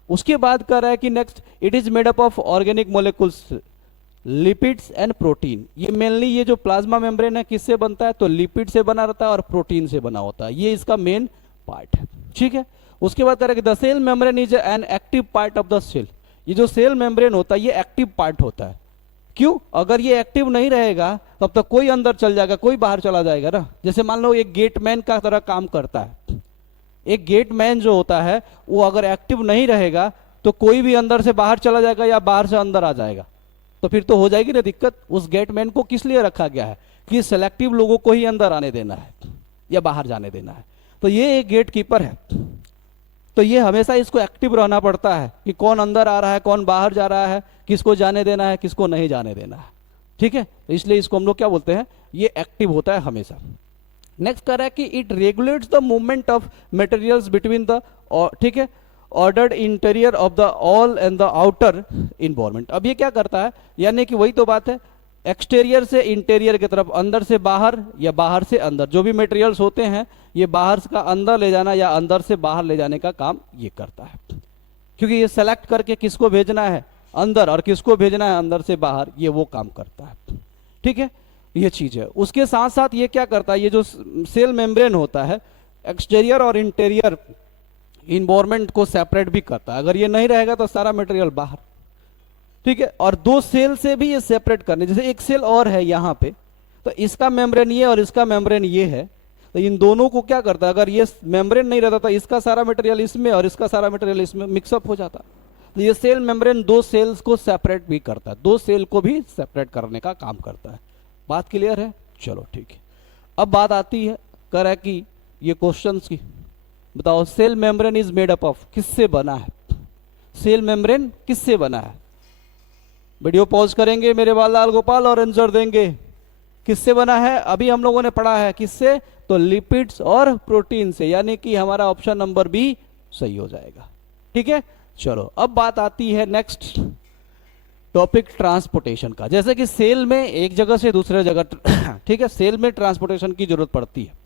उसके बाद कह रहा है कि next, it is made up of organic molecules, lipids and protein. ये मेनली ये जो प्लाज्मा मेम्ब्रेन है किससे बनता है, तो लिपिड से बना रहता है और प्रोटीन से बना होता है, ये इसका मेन पार्ट है। ठीक है। उसके बाद कह रहा है कि the cell membrane is an active part of the cell. ये जो सेल मेम्ब्रेन होता है ये एक्टिव पार्ट होता है। क्यों? अगर ये एक्टिव नहीं रहेगा तब तक कोई अंदर चल जाएगा, कोई बाहर चला जाएगा ना। जैसे मान लो एक गेटमैन का तरह काम करता है। एक गेटमैन जो होता है वो अगर एक्टिव नहीं रहेगा तो कोई भी अंदर से बाहर चला जाएगा या बाहर से अंदर आ जाएगा, तो फिर तो हो जाएगी ना दिक्कत। उस गेटमैन को किस लिए रखा गया है कि सेलेक्टिव लोगों को ही अंदर आने देना है या बाहर जाने देना है। तो ये एक गेट कीपर है, तो ये हमेशा इसको एक्टिव रहना पड़ता है कि कौन अंदर आ रहा है, कौन बाहर जा रहा है, किसको जाने देना है, किसको नहीं जाने देना है। ठीक है। इसलिए इसको हम लोग क्या बोलते हैं, ये एक्टिव होता है हमेशा। नेक्स्ट कह रहा है कि it regulates the movement of materials between the, ठीक है, ordered interior of the all and the outer environment. अब ये क्या करता है, यानी कि वही तो बात है, एक्सटीरियर से इंटीरियर की तरफ, अंदर से बाहर या बाहर से अंदर, जो भी मटेरियल्स होते हैं ये बाहर का अंदर ले जाना या अंदर से बाहर ले जाने का काम ये करता है। क्योंकि ये सेलेक्ट करके किसको भेजना है अंदर और किसको भेजना है अंदर से बाहर, ये वो काम करता है। ठीक है, ये चीज है। उसके साथ साथ ये क्या करता है, ये जो सेल मेम्ब्रेन होता है एक्सटीरियर और इंटीरियर इन्वायरमेंट को सेपरेट भी करता है। अगर ये नहीं रहेगा तो सारा मटेरियल बाहर। ठीक है। और दो सेल से भी ये सेपरेट करने, जैसे एक सेल और है यहाँ पे, तो इसका मेम्ब्रेन ये और इसका मेम्ब्रेन ये है, तो इन दोनों को क्या करता है, अगर ये मेम्ब्रेन नहीं रहता तो इसका सारा मटेरियल इसमें और इसका सारा मटेरियल इसमें मिक्सअप हो जाता। तो ये सेल मेम्ब्रेन दो सेल्स को सेपरेट भी करता है, दो सेल को भी सेपरेट करने का काम करता है। बात क्लियर है? चलो ठीक है। अब बात आती है, कह रहा है कि ये क्वेश्चंस की बताओ, cell membrane is made up of, किससे बना है, सेल मेम्ब्रेन किससे बना है। वीडियो पॉज करेंगे मेरे बाल गोपाल और आंसर देंगे। किससे बना है? अभी हम लोगों ने पढ़ा है किससे, तो लिपिड्स और प्रोटीन से, यानी कि हमारा ऑप्शन नंबर बी सही हो जाएगा। ठीक है। चलो अब बात आती है नेक्स्ट टॉपिक, ट्रांसपोर्टेशन का। जैसे कि सेल में एक जगह से दूसरे जगह ठीक है, सेल में ट्रांसपोर्टेशन की जरूरत पड़ती है।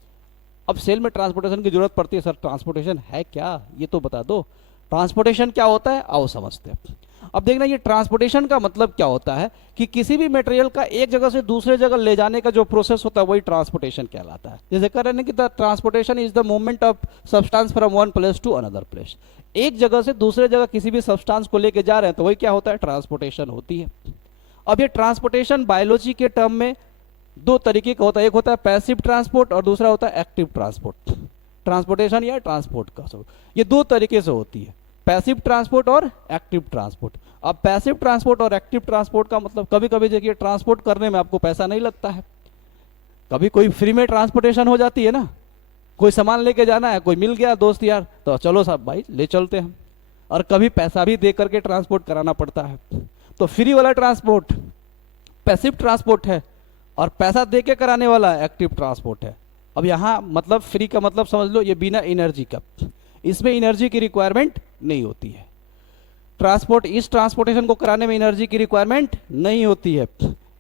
अब सेल में ट्रांसपोर्टेशन की जरूरत पड़ती है, सर ट्रांसपोर्टेशन है क्या, ये तो बता दो। ट्रांसपोर्टेशन क्या होता है, आओ समझते हैं। अब देखना, ये ट्रांसपोर्टेशन का मतलब क्या होता है कि किसी भी मटेरियल का एक जगह से दूसरे जगह ले जाने का जो प्रोसेस होता है वही ट्रांसपोर्टेशन कहलाता है। जैसे कह रहे हैं कि the transportation is the movement of substance from one place to another place. एक जगह से दूसरे जगह किसी भी सब्सटेंस को लेके जा रहे हैं तो वही क्या होता है, ट्रांसपोर्टेशन होती है। अब ये ट्रांसपोर्टेशन बायोलॉजी के टर्म में दो तरीके का होता है, एक होता है पैसिव ट्रांसपोर्ट और दूसरा होता है एक्टिव ट्रांसपोर्ट। ट्रांसपोर्टेशन या ट्रांसपोर्ट का ये दो तरीके से होती है, पैसिव ट्रांसपोर्ट और एक्टिव ट्रांसपोर्ट। अब पैसिव ट्रांसपोर्ट और एक्टिव ट्रांसपोर्ट का मतलब, कभी कभी देखिए ट्रांसपोर्ट करने में आपको पैसा नहीं लगता है, कभी कोई फ्री में ट्रांसपोर्टेशन हो जाती है ना, कोई सामान लेके जाना है, कोई मिल गया दोस्त यार तो चलो साहब भाई ले चलते हैं, और कभी पैसा भी दे करके ट्रांसपोर्ट कराना पड़ता है। तो फ्री वाला ट्रांसपोर्ट पैसिव ट्रांसपोर्ट है और पैसा दे के कराने वाला एक्टिव ट्रांसपोर्ट है। अब यहाँ मतलब फ्री का मतलब समझ लो ये बिना एनर्जी का, इसमें एनर्जी की रिक्वायरमेंट नहीं होती है। इस ट्रांसपोर्टेशन को कराने में एनर्जी की रिक्वायरमेंट नहीं होती है।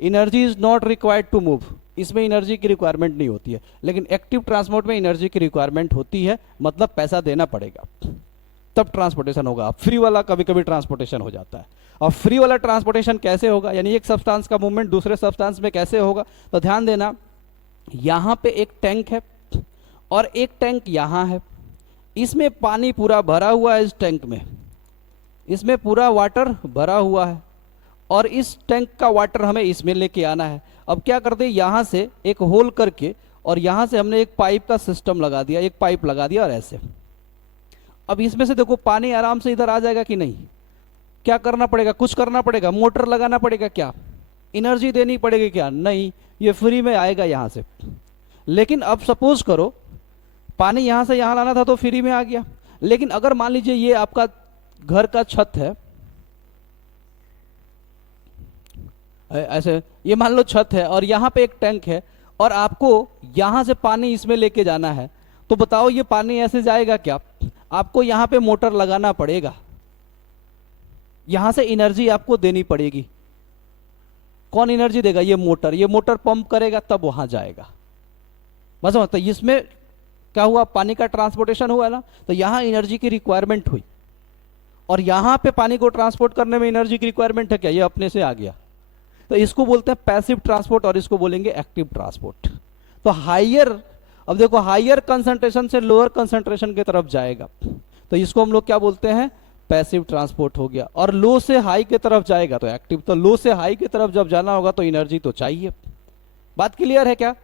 Energy is not required to move, इसमें एनर्जी की रिक्वायरमेंट नहीं होती है, लेकिन एक्टिव ट्रांसपोर्ट में एनर्जी की रिक्वायरमेंट होती है, मतलब पैसा देना पड़ेगा तब ट्रांसपोर्टेशन होगा। फ्री वाला कभी कभी ट्रांसपोर्टेशन हो जाता है। और फ्री वाला ट्रांसपोर्टेशन कैसे होगा, यानी एक सब्सटेंस का मूवमेंट दूसरे सब्सटेंस में कैसे होगा, तो ध्यान देना, यहाँ पे एक टैंक है और एक टैंक यहाँ है, इसमें पानी पूरा भरा हुआ है, इस टैंक में इसमें पूरा वाटर भरा हुआ है और इस टैंक का वाटर हमें इसमें लेके आना है। अब क्या करते हैं, यहाँ से एक होल करके और यहाँ से हमने एक पाइप का सिस्टम लगा दिया, एक पाइप लगा दिया और ऐसे। अब इसमें से देखो पानी आराम से इधर आ जाएगा कि नहीं, क्या करना पड़ेगा, कुछ करना पड़ेगा, मोटर लगाना पड़ेगा, क्या एनर्जी देनी पड़ेगी, क्या नहीं, ये फ्री में आएगा यहाँ से। लेकिन अब सपोज करो पानी यहाँ से यहाँ लाना था तो फ्री में आ गया, लेकिन अगर मान लीजिए ये आपका घर का छत है, ऐसे ये मान लो छत है और यहाँ पे एक टैंक है और आपको यहाँ से पानी इसमें लेके जाना है, तो बताओ ये पानी ऐसे जाएगा क्या, आपको यहाँ पे मोटर लगाना पड़ेगा, यहाँ से एनर्जी आपको देनी पड़ेगी। कौन एनर्जी देगा, ये मोटर पंप करेगा तब वहां जाएगा। बस तो इसमें क्या हुआ, पानी का ट्रांसपोर्टेशन हुआ ना, तो यहाँ एनर्जी की रिक्वायरमेंट हुई और यहाँ पे पानी को ट्रांसपोर्ट करने में एनर्जी की रिक्वायरमेंट है क्या, ये अपने से आ गया। तो इसको बोलते हैं पैसिव ट्रांसपोर्ट और इसको बोलेंगे एक्टिव ट्रांसपोर्ट। तो हायर, अब देखो हायर कंसंट्रेशन से लोअर कंसंट्रेशन की तरफ जाएगा तो इसको हम लोग क्या बोलते हैं, पैसिव ट्रांसपोर्ट हो गया। और लो से हाई की तरफ जाएगा तो एक्टिव। तो लो से हाई की तरफ जब जाना होगा तो एनर्जी तो चाहिए। बात क्लियर है क्या,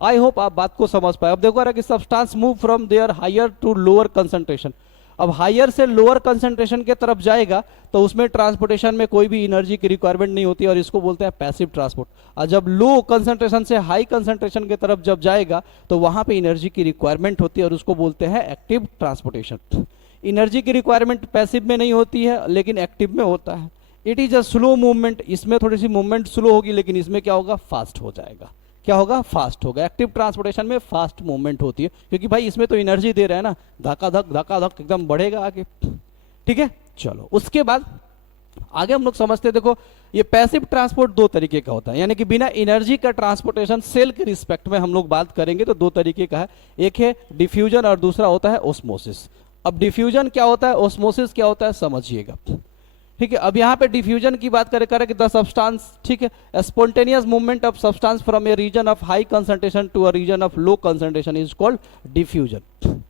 आई होप आप बात को समझ पाए। अब देखो रहा कि substance move from their higher to lower concentration. अब हायर से लोअर कंसंट्रेशन के तरफ जाएगा तो उसमें ट्रांसपोर्टेशन में कोई भी एनर्जी की रिक्वायरमेंट नहीं होती और इसको बोलते हैं पैसिव ट्रांसपोर्ट। और जब लो कंसंट्रेशन से हाई कंसंट्रेशन की तरफ जब जाएगा तो वहां पे एनर्जी की रिक्वायरमेंट होती है और उसको बोलते हैं एक्टिव ट्रांसपोर्टेशन। एनर्जी की रिक्वायरमेंट पैसिव में नहीं होती है लेकिन एक्टिव में होता है। It is a slow movement, इसमें थोड़ी सी मूवमेंट स्लो होगी लेकिन इसमें क्या होगा, फास्ट हो जाएगा। क्या होगा, फास्ट होगा। एक्टिव ट्रांसपोर्टेशन में फास्ट मूवमेंट होती है क्योंकि भाई इसमें तो एनर्जी दे रहा है ना, धक्का धक एकदम बढ़ेगा आगे। ठीक है, चलो उसके बाद आगे हम लोग समझते हैं। देखो ये पैसिव ट्रांसपोर्ट दो तरीके का होता है, यानी कि बिना एनर्जी का ट्रांसपोर्टेशन सेल के रिस्पेक्ट में हम लोग बात करेंगे तो दो तरीके का है। एक है डिफ्यूजन और दूसरा होता है ओस्मोसिस। अब डिफ्यूजन क्या होता है, ओस्मोसिस क्या होता है, समझिएगा। ठीक है, अब यहाँ पे डिफ्यूजन की बात करें कि द सब्सटेंस, ठीक है, spontaneous movement of substance from a region of high concentration to a region of low concentration is called diffusion.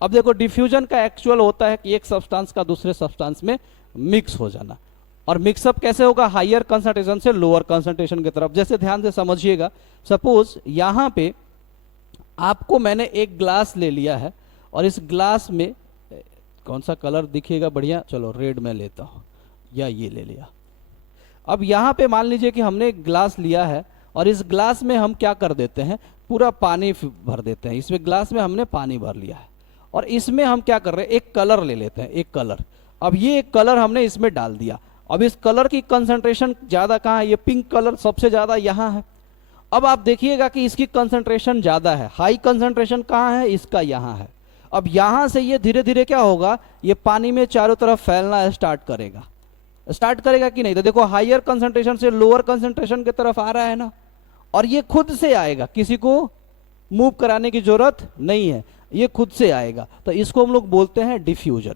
अब देखो डिफ्यूजन का एक्चुअल होता है कि एक सब्सटेंस का दूसरे सब्सटेंस में मिक्स हो जाना। और मिक्सअप कैसे होगा, हायर कंसंट्रेशन से लोअर कंसंट्रेशन की तरफ। जैसे ध्यान से समझिएगा, सपोज यहाँ पे आपको मैंने एक ग्लास ले लिया है और इस ग्लास में कौन सा कलर दिखेगा बढ़िया, चलो रेड में लेता हूं या ये ले लिया। अब यहाँ पे मान लीजिए कि हमने एक ग्लास लिया है और इस ग्लास में हम क्या कर देते हैं, पूरा पानी भर देते हैं। इसमें ग्लास में हमने पानी भर लिया है और इसमें हम क्या कर रहे हैं, एक कलर ले लेते हैं, एक कलर। अब ये एक कलर हमने इसमें डाल दिया। अब इस कलर की कंसंट्रेशन ज्यादा कहाँ है, ये पिंक कलर सबसे ज्यादा यहाँ है। अब आप देखिएगा कि इसकी कंसंट्रेशन ज्यादा है, हाई कंसंट्रेशन कहाँ है, इसका यहाँ है। अब यहां से ये धीरे धीरे क्या होगा, ये पानी में चारों तरफ फैलना स्टार्ट करेगा कि नहीं। तो देखो हायर कंसंट्रेशन से लोअर कंसंट्रेशन की तरफ आ रहा है ना, और ये खुद से आएगा, किसी को मूव कराने की जरूरत नहीं है, ये खुद से आएगा। तो इसको हम लोग बोलते हैं डिफ्यूजन।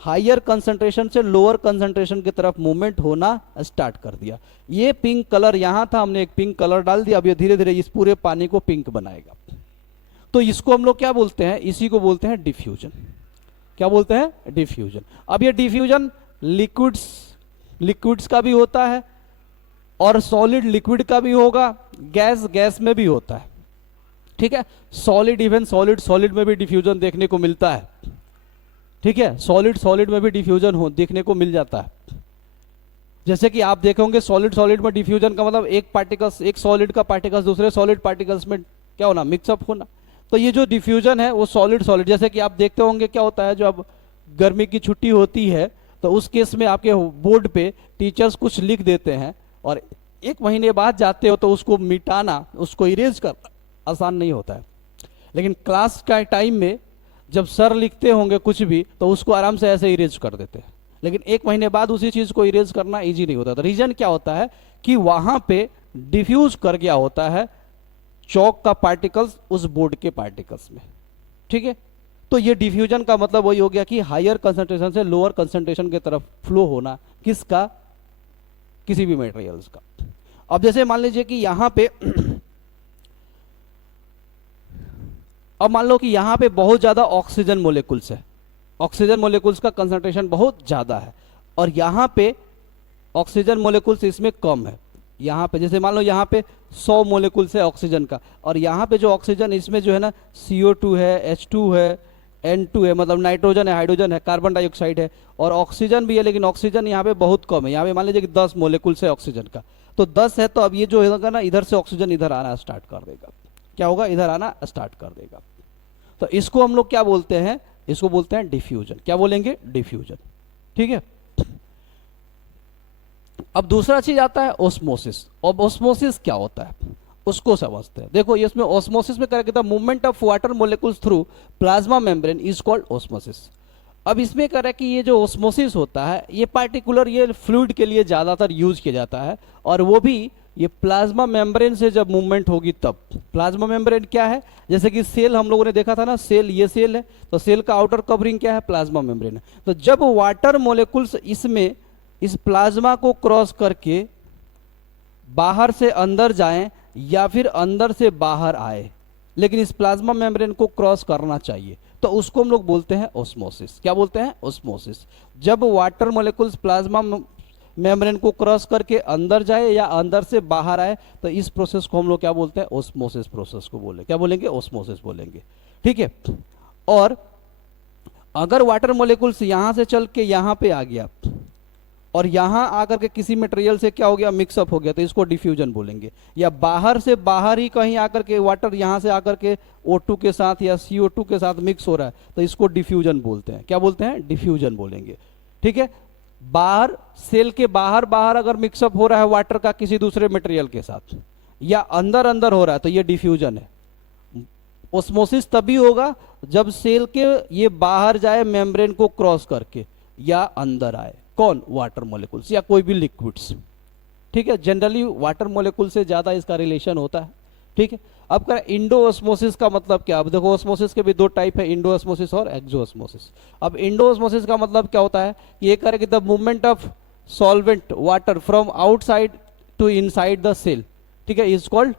हायर कंसंट्रेशन से लोअर कंसंट्रेशन की तरफ मूवमेंट होना स्टार्ट कर दिया। ये पिंक कलर यहां था, हमने एक पिंक कलर डाल दिया, अब ये धीरे धीरे इस पूरे पानी को पिंक बनाएगा। तो इसको हम लोग क्या बोलते हैं, इसी को बोलते हैं डिफ्यूजन। क्या बोलते हैं, डिफ्यूजन। अब ये डिफ्यूजन लिक्विड्स का भी होता है और सॉलिड लिक्विड का भी होगा, गैस में भी होता है। ठीक है, सॉलिड इवन सॉलिड में भी डिफ्यूजन देखने को मिलता है। ठीक है, सॉलिड में भी डिफ्यूजन देखने को मिल जाता है। जैसे कि आप देखोगे सॉलिड में डिफ्यूजन का मतलब एक सॉलिड का पार्टिकल्स दूसरे सॉलिड पार्टिकल्स में क्या होना, मिक्सअप होना। तो ये जो डिफ्यूजन है वो सॉलिड जैसे कि आप देखते होंगे क्या होता है, जब गर्मी की छुट्टी होती है तो उस केस में आपके बोर्ड पे टीचर्स कुछ लिख देते हैं और एक महीने बाद जाते हो तो उसको मिटाना, उसको इरेज करना आसान नहीं होता है। लेकिन क्लास का टाइम में जब सर लिखते होंगे कुछ भी तो उसको आराम से ऐसे इरेज कर देते हैं, लेकिन एक महीने बाद उसी चीज को इरेज करना इजी नहीं होता। तो रीजन क्या होता है कि वहां पे डिफ्यूज कर गया होता है चौक का पार्टिकल्स उस बोर्ड के पार्टिकल्स में। ठीक है, तो ये डिफ्यूजन का मतलब वही हो गया कि हायर कंसंट्रेशन से लोअर कंसंट्रेशन की तरफ फ्लो होना, किसका, किसी भी मटेरियल्स का। अब जैसे मान लीजिए कि यहां पे अब मान लो कि यहां पे बहुत ज्यादा ऑक्सीजन मोलिकुल्स है, ऑक्सीजन मोलिकुल्स का कंसंट्रेशन बहुत ज्यादा है, और यहां पे ऑक्सीजन मोलिकुल्स इसमें कम है। यहाँ पे जैसे मान लो यहाँ पे 100 मोलिकुल्स है ऑक्सीजन का, और यहाँ पे जो ऑक्सीजन इसमें जो है ना CO2 है, H2 है, N2 है, मतलब नाइट्रोजन है, हाइड्रोजन है, कार्बन डाइऑक्साइड है, और ऑक्सीजन भी है, लेकिन ऑक्सीजन यहाँ पे बहुत कम है। यहाँ पे मान लीजिए कि 10 मोलिकुल्स है ऑक्सीजन का, तो 10 है, तो अब ये जो होगा ना इधर से ऑक्सीजन इधर आना स्टार्ट कर देगा। क्या होगा, इधर आना स्टार्ट कर देगा। तो इसको हम लोग क्या बोलते हैं, इसको बोलते हैं डिफ्यूजन। क्या बोलेंगे, डिफ्यूजन। ठीक है, अब दूसरा चीज आता है ओस्मोसिस। अब ओस्मोसिस क्या होता है उसको समझते हैं। देखो इसमें ओस्मोसिस में क्या कहता है, movement of water molecules through plasma membrane is called osmosis. अब इसमें कह रहा है कि ये जो ओस्मोसिस होता है ये पार्टिकुलर ये फ्लूइड के लिए ज्यादातर यूज किया जाता है, और वो भी ये प्लाज्मा मेम्ब्रेन से जब मूवमेंट होगी तब। प्लाज्मा मेम्ब्रेन क्या है, जैसे कि सेल हम लोगों ने देखा था ना, सेल, ये सेल है, तो सेल का आउटर कवरिंग क्या है, प्लाज्मा मेम्ब्रेन है। तो जब वाटर मोलिकुल्स इसमें इस प्लाज्मा को क्रॉस करके बाहर से अंदर जाएं या फिर अंदर से बाहर आए, लेकिन इस प्लाज्मा मेम्ब्रेन को क्रॉस करना चाहिए, तो उसको हम लोग बोलते हैं ओस्मोसिस। क्या बोलते हैं, ओस्मोसिस। जब वाटर मोलिकुल्स प्लाज्मा मेम्ब्रेन को क्रॉस करके अंदर जाए या अंदर से बाहर आए, तो इस प्रोसेस को हम लोग क्या बोलते हैं, ओस्मोसिस प्रोसेस को बोले। क्या बोलेंगे, ओस्मोसिस बोलेंगे। ठीक है, और अगर वाटर मोलिकुल्स यहां से चल के यहां पे आ गया और यहां आकर के किसी मटेरियल से क्या हो गया, मिक्सअप हो गया, तो इसको डिफ्यूजन बोलेंगे। या बाहर से बाहर ही कहीं आकर के वाटर यहां से आकर के O2 के साथ या CO2 के साथ मिक्स हो रहा है, तो इसको डिफ्यूजन बोलते हैं। क्या बोलते हैं, डिफ्यूजन बोलेंगे। ठीक है, बाहर सेल के बाहर बाहर अगर मिक्सअप हो रहा है वाटर का किसी दूसरे मटेरियल के साथ, या अंदर अंदर हो रहा है, तो ये डिफ्यूजन है। ओस्मोसिस तभी होगा जब सेल के ये बाहर जाए मेम्ब्रेन को क्रॉस करके, या अंदर आए, कौन, वाटर मॉलिक्यूल्स या कोई भी लिक्विड्स। ठीक है, जनरली वाटर मॉलिक्यूल से ज्यादा इसका रिलेशन होता है। ठीक है, अब करें इंडो ऑस्मोसिस का मतलब क्या। अब देखो ऑस्मोसिस के भी दो टाइप है, इंडो ऑस्मोसिस और एक्सो ऑस्मोसिस। अब इंडो ऑस्मोसिस का मतलब क्या होता है, ये करें कि the movement of solvent water from outside to inside the cell, ठीक है, इज कॉल्ड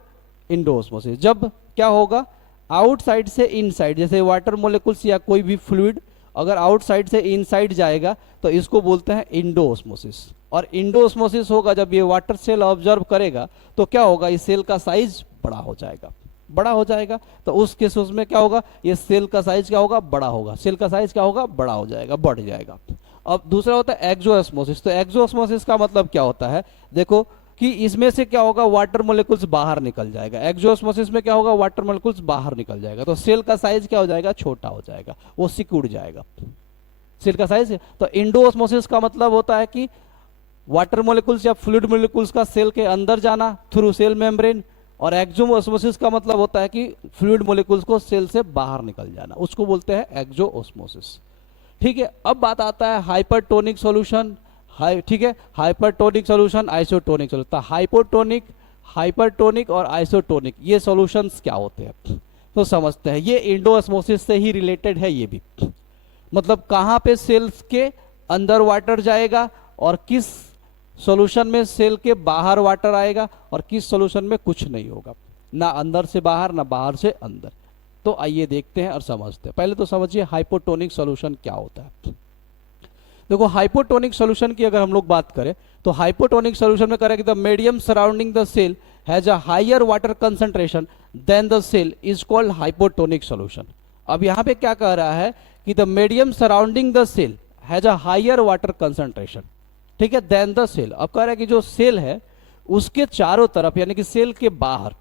इंडो ऑस्मोसिस। जब क्या होगा, आउटसाइड से इनसाइड, जैसे वाटर मोलिकुल्स या कोई भी फ्लूइड अगर आउटसाइड से इनसाइड जाएगा तो इसको बोलते हैं इंडो ऑस्मोसिस। और इंडो ऑस्मोसिस होगा जब ये वाटर सेल ऑब्जर्व करेगा तो क्या होगा, इस सेल का साइज बड़ा हो जाएगा, बड़ा हो जाएगा। तो उस केस में क्या होगा, ये सेल का साइज क्या होगा, बड़ा होगा, सेल का साइज क्या होगा, बड़ा हो जाएगा, बढ़ जाएगा। अब दूसरा होता है एक्सोऑस्मोसिस। तो एक्सोऑस्मोसिस का मतलब क्या होता है, देखो कि इसमें से क्या होगा, वाटर मोलिकुल्स बाहर निकल जाएगा। एक्सोऑस्मोसिस में क्या होगा, वाटर मोलिकुल्स बाहर निकल जाएगा, तो सेल का साइज क्या हो जाएगा, छोटा हो जाएगा, वो सिकुड़ जाएगा सेल का साइज। तो इंडोऑस्मोसिस का मतलब होता है कि वाटर मोलिकुल्स या फ्लूइड मोलिकुल्स का सेल के अंदर जाना थ्रू सेल मेम्ब्रेन, और एक्सोऑस्मोसिस का मतलब होता है कि फ्लूइड मोलिकुल्स को सेल से बाहर निकल जाना, उसको बोलते हैं एक्सोऑस्मोसिस। ठीक है, अब बात आता है हाइपरटोनिक सॉल्यूशन। ठीक है, हाइपरटोनिक सॉल्यूशन, आइसोटोनिक सॉल्यूशन। तो हाइपोटोनिक, हाइपरटोनिक और आइसोटोनिक ये सॉल्यूशंस क्या होते हैं तो समझते हैं। ये इंडोऑस्मोसिस से ही रिलेटेड है। ये भी मतलब कहाँ पे सेल्स के अंदर वाटर जाएगा और किस सॉल्यूशन में सेल के बाहर वाटर आएगा और किस सॉल्यूशन में कुछ नहीं होगा, ना अंदर से बाहर ना बाहर से अंदर। तो आइए देखते हैं और समझते हैं। पहले तो समझिए हाइपोटोनिक सॉल्यूशन क्या होता है। देखो हाइपोटोनिक सॉल्यूशन की अगर हम लोग बात करें तो हाइपोटोनिक सॉल्यूशन में करें the medium surrounding the cell has a higher water concentration than the cell is called hypotonic solution. अब यहाँ पे क्या कह रहा है कि the medium surrounding the cell has a higher water concentration, ठीक है, देन द सेल। अब कह रहा है कि जो सेल है उसके चारों तरफ यानी कि सेल के बाहर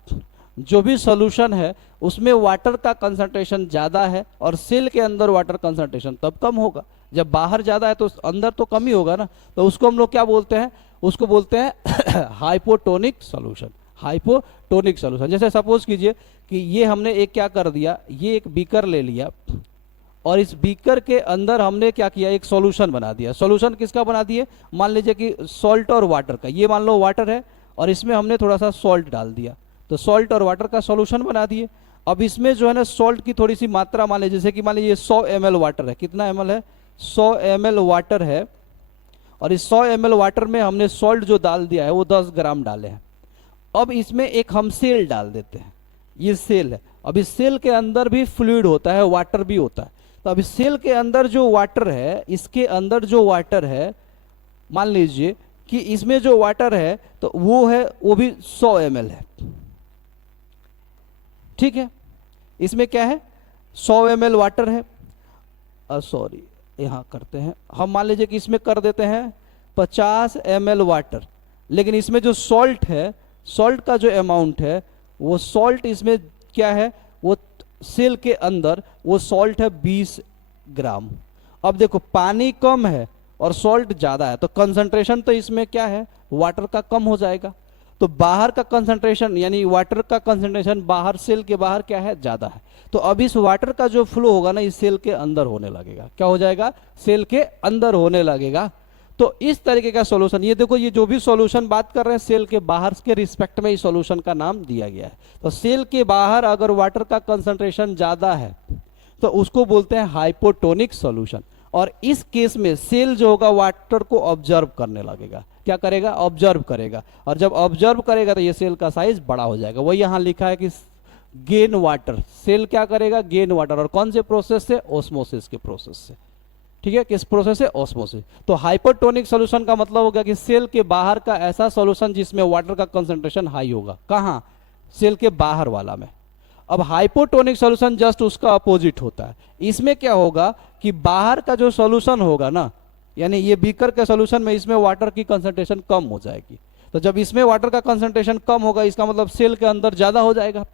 जो भी सॉल्यूशन है उसमें वाटर का कंसंट्रेशन ज्यादा है और सेल के अंदर वाटर कंसंट्रेशन तब कम होगा। जब बाहर ज्यादा है तो अंदर तो कम ही होगा ना, तो उसको हम लोग क्या बोलते हैं, उसको बोलते हैं हाइपोटोनिक सॉल्यूशन। हाइपोटोनिक सॉल्यूशन, जैसे सपोज कीजिए कि ये हमने एक क्या कर दिया, ये एक बीकर ले लिया और इस बीकर के अंदर हमने क्या किया, एक सॉल्यूशन बना दिया। सॉल्यूशन किसका बना दिए, मान लीजिए कि सॉल्ट और वाटर का। ये मान लो वाटर है और इसमें हमने थोड़ा सा सॉल्ट डाल दिया, तो सॉल्ट और वाटर का सॉल्यूशन बना दिए। अब इसमें जो है ना सॉल्ट की थोड़ी सी मात्रा मान लीजिए, जैसे कि मान लीजिए 100 ml वाटर है। कितना ml है? 100 ml वाटर है, और इस 100 ml वाटर में हमने सॉल्ट जो डाल दिया है वो 10 ग्राम डाले हैं। अब इसमें एक हम सेल डाल देते हैं, ये सेल है। अब इस सेल के अंदर भी फ्लूइड होता है, वाटर भी होता है। तो अब इस सेल के अंदर जो वाटर है, इसके अंदर जो वाटर है, मान लीजिए कि इसमें जो वाटर है तो वो है, वो भी 100 ml है। ठीक है, इसमें क्या है? 100 ml वाटर है। सॉरी, यहां करते हैं हम, मान लीजिए कि इसमें कर देते हैं 50 ml वाटर, लेकिन इसमें जो सॉल्ट है, सॉल्ट का जो अमाउंट है, वो सॉल्ट इसमें क्या है, वो सेल के अंदर वो सॉल्ट है 20 ग्राम। अब देखो पानी कम है और सॉल्ट ज़्यादा है, तो कंसंट्रेशन तो इसमें क्या है, वाटर का कम हो जाएगा। तो बाहर का कंसंट्रेशन यानी वाटर का कंसंट्रेशन बाहर, सेल के बाहर क्या है, ज़्यादा है। तो अब इस वाटर का जो फ्लो होगा ना, इस सेल के अंदर होने लगेगा। क्या हो जाएगा? सेल के अंदर होने लगेगा। तो इस तरीके का सॉल्यूशन, ये देखो, ये जो भी सॉल्यूशन बात कर रहे हैं सेल के बाहर के रिस्पेक्ट में इस सॉल्यूशन का नाम दिया गया है। तो सेल के बाहर अगर वाटर का कंसंट्रेशन ज़्यादा है तो उसको बोलते हैं हाइपोटोनिक सॉल्यूशन। और इस केस में सेल जो होगा वाटर को ऑब्जर्व करने लगेगा। क्या करेगा? ऑब्जर्व करेगा। और जब ऑब्जर्व करेगा तो ये सेल का साइज बड़ा हो जाएगा। वही यहाँ लिखा है कि गेन वाटर, सेल क्या करेगा? Gain water. और कौन से प्रोसेस से? ऑस्मोसिस के प्रोसेस से। ठीक है, किस प्रोसेस से? ऑस्मोसिस। तो हाइपोटोनिक सॉल्यूशन का मतलब होगा कि सेल के बाहर का ऐसा सॉल्यूशन जिसमें वाटर का कंसंट्रेशन हाई होगा। कहाँ? सेल के बाहर वाला में। अब हाइपोटोनिक सॉल्यूशन जस्ट उसका अपोजिट होता है। इसमें क्या होगा कि बाहर का जो सॉल्यूशन होगा ना, यानी ये बीकर के सॉल्यूशन में, इसमें वाटर की कंसंट्रेशन कम हो जाएगी। तो जब इसमें वाटर का कंसंट्रेशन कम होगा, इसका मतलब सेल के अंदर ज्यादा हो जाएगा।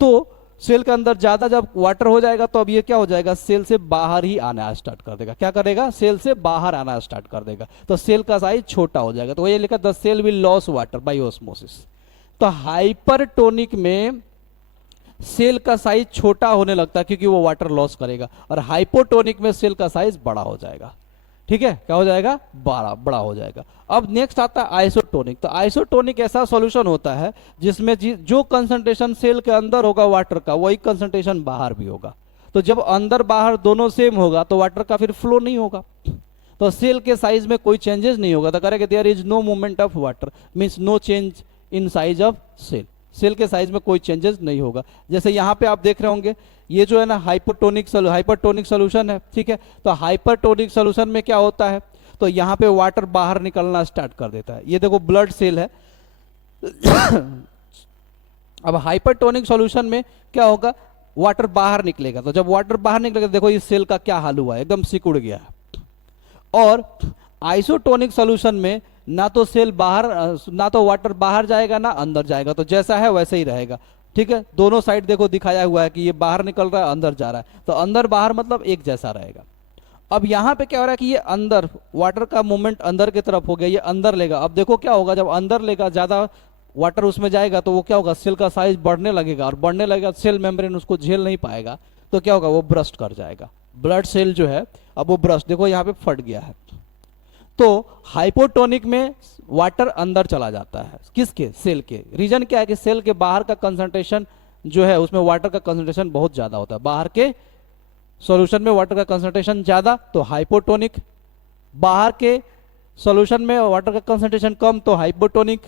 तो सेल के अंदर ज्यादा जब वाटर हो जाएगा तो अब ये क्या हो जाएगा? सेल से बाहर ही आना स्टार्ट कर देगा। क्या करेगा? सेल से बाहर आना स्टार्ट कर देगा। तो सेल का साइज छोटा हो जाएगा। तो ये लिखा, the cell will loss water by osmosis. तो हाइपरटोनिक में सेल का साइज छोटा होने लगता है क्योंकि वो वाटर लॉस करेगा, और हाइपोटोनिक में सेल का साइज बड़ा हो जाएगा। ठीक है, क्या हो जाएगा? बड़ा हो जाएगा। अब नेक्स्ट आता है आइसोटोनिक। तो आइसोटोनिक ऐसा सॉल्यूशन होता है जिसमें जो कंसंट्रेशन सेल के अंदर होगा वाटर का, वही कंसंट्रेशन बाहर भी होगा। तो जब अंदर बाहर दोनों सेम होगा तो वाटर का फिर फ्लो नहीं होगा, तो सेल के साइज में कोई चेंजेस नहीं होगा। तो करेंगे there is no movement of water, means no change in size of cell. Cell के साइज में कोई चेंजेस नहीं होगा। जैसे यहाँ पे आप देख रहे होंगे, ये जो है ना हाइपरटोनिक सॉल्यूशन है। ठीक है, तो हाइपरटोनिक सॉल्यूशन में क्या होता है, तो यहाँ पे वाटर बाहर निकलना स्टार्ट कर देता है। ये देखो ब्लड सेल है। अब हाइपरटोनिक सॉल्यूशन में क्या होगा? वाटर बाहर निकलेगा। तो जब वाटर बाहर निकलेगा, देखो इस सेल का क्या हाल हुआ है, एकदम सिकुड़ गया है। और आइसोटोनिक सॉल्यूशन में ना तो सेल बाहर, ना तो वाटर बाहर जाएगा ना अंदर जाएगा, तो जैसा है वैसे ही रहेगा। ठीक है, दोनों साइड देखो दिखाया हुआ है कि ये बाहर निकल रहा है, अंदर जा रहा है, तो अंदर बाहर मतलब एक जैसा रहेगा। अब यहाँ पे क्या हो रहा है कि ये अंदर वाटर का मूवमेंट अंदर की तरफ हो गया, ये अंदर लेगा। अब देखो क्या होगा, जब अंदर लेगा, ज्यादा वाटर उसमें जाएगा तो वो क्या होगा? सेल का साइज बढ़ने लगेगा, और बढ़ने लगेगा सेल मेम्ब्रेन उसको झेल नहीं पाएगा, तो क्या होगा? वो ब्रस्ट कर जाएगा। ब्लड सेल जो है अब वो ब्रस्ट, देखो यहाँ पे फट गया है। तो हाइपोटोनिक में वाटर अंदर चला जाता है, किसके? सेल के। रीजन क्या है कि सेल के बाहर का कंसंट्रेशन जो है उसमें वाटर का कंसंट्रेशन बहुत ज्यादा होता है। बाहर के सॉल्यूशन में वाटर का कंसंट्रेशन ज्यादा, तो हाइपोटोनिक। बाहर के सॉल्यूशन में वाटर का कंसंट्रेशन कम, तो हाइपोटोनिक।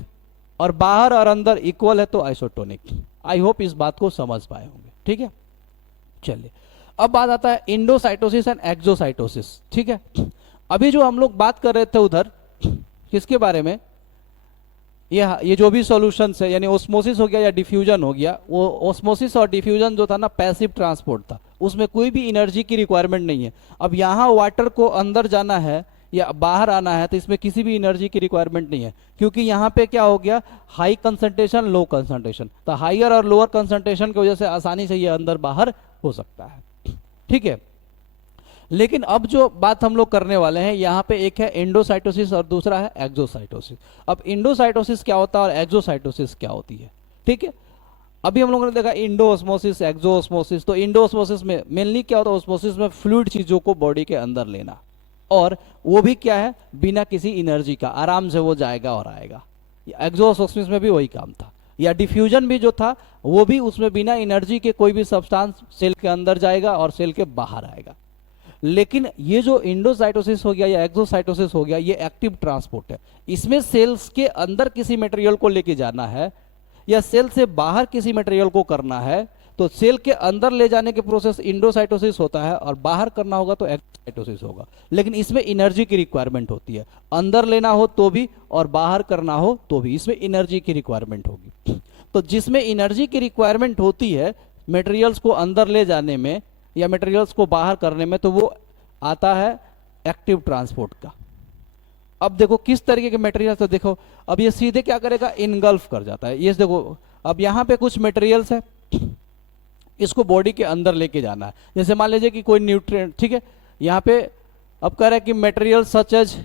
और बाहर और अंदर इक्वल है तो आइसोटोनिक। आई होप इस बात को समझ पाए होंगे। ठीक है, चलिए अब बात आता है इंडोसाइटोसिस एंड एक्सोसाइटोसिस। ठीक है, अभी जो हम लोग बात कर रहे थे उधर किसके बारे में? ये जो भी सॉल्यूशंस है, यानी ओस्मोसिस हो गया या डिफ्यूजन हो गया, वो ओस्मोसिस और डिफ्यूजन जो था ना, पैसिव ट्रांसपोर्ट था, उसमें कोई भी एनर्जी की रिक्वायरमेंट नहीं है। अब यहाँ वाटर को अंदर जाना है या बाहर आना है तो इसमें किसी भी एनर्जी की रिक्वायरमेंट नहीं है, क्योंकि यहाँ पे क्या हो गया? High concentration, low concentration. तो हाइयर और लोअर कंसंट्रेशन की वजह से आसानी से ये अंदर बाहर हो सकता है। ठीक है, लेकिन अब जो बात हम लोग करने वाले हैं, यहाँ पे एक है एंडोसाइटोसिस और दूसरा है एक्सोसाइटोसिस। अब एंडोसाइटोसिस क्या होता है और एक्सोसाइटोसिस क्या होती है? ठीक है, अभी हम लोगों ने देखा इंडोऑस्मोसिस, एक्सोऑस्मोसिस। तो इंडोऑस्मोसिस में मेनली क्या होता है? ऑस्मोसिस में फ्लूइड चीजों को बॉडी के अंदर लेना, और वो भी क्या है? बिना किसी एनर्जी का आराम से वो जाएगा और आएगा। एक्सोऑस्मोसिस में भी वही काम था। या डिफ्यूजन भी जो था वो भी उसमें बिना एनर्जी के कोई भी सब्सटेंस सेल के अंदर जाएगा और सेल के बाहर आएगा। लेकिन ये जो इंडोसाइटोसिस हो गया या एक्सोसाइटोसिस हो गया, ये एक्टिव ट्रांसपोर्ट है। इसमें सेल्स के अंदर किसी मटेरियल को लेके जाना है या सेल से बाहर किसी मटेरियल को करना है, तो सेल के अंदर ले जाने के प्रोसेस इंडोसाइटोसिस होता है और बाहर करना होगा तो एक्सोसाइटोसिस होगा। लेकिन इसमें एनर्जी की रिक्वायरमेंट होती है, अंदर लेना हो तो भी और बाहर करना हो तो भी इसमें एनर्जी की रिक्वायरमेंट होगी। तो जिसमें एनर्जी की रिक्वायरमेंट होती है मटेरियल्स को अंदर ले जाने में या मटेरियल्स को बाहर करने में, तो वो आता है एक्टिव ट्रांसपोर्ट का। अब देखो किस तरीके के मटेरियल, तो देखो अब ये सीधे क्या करेगा, इनगल्फ कर जाता है। ये देखो अब यहाँ पे कुछ मटेरियल्स है, इसको बॉडी के अंदर लेके जाना है। जैसे मान लीजिए कि कोई न्यूट्रिएंट, ठीक है, यहाँ पे अब कह रहा है कि मटेरियल सच एज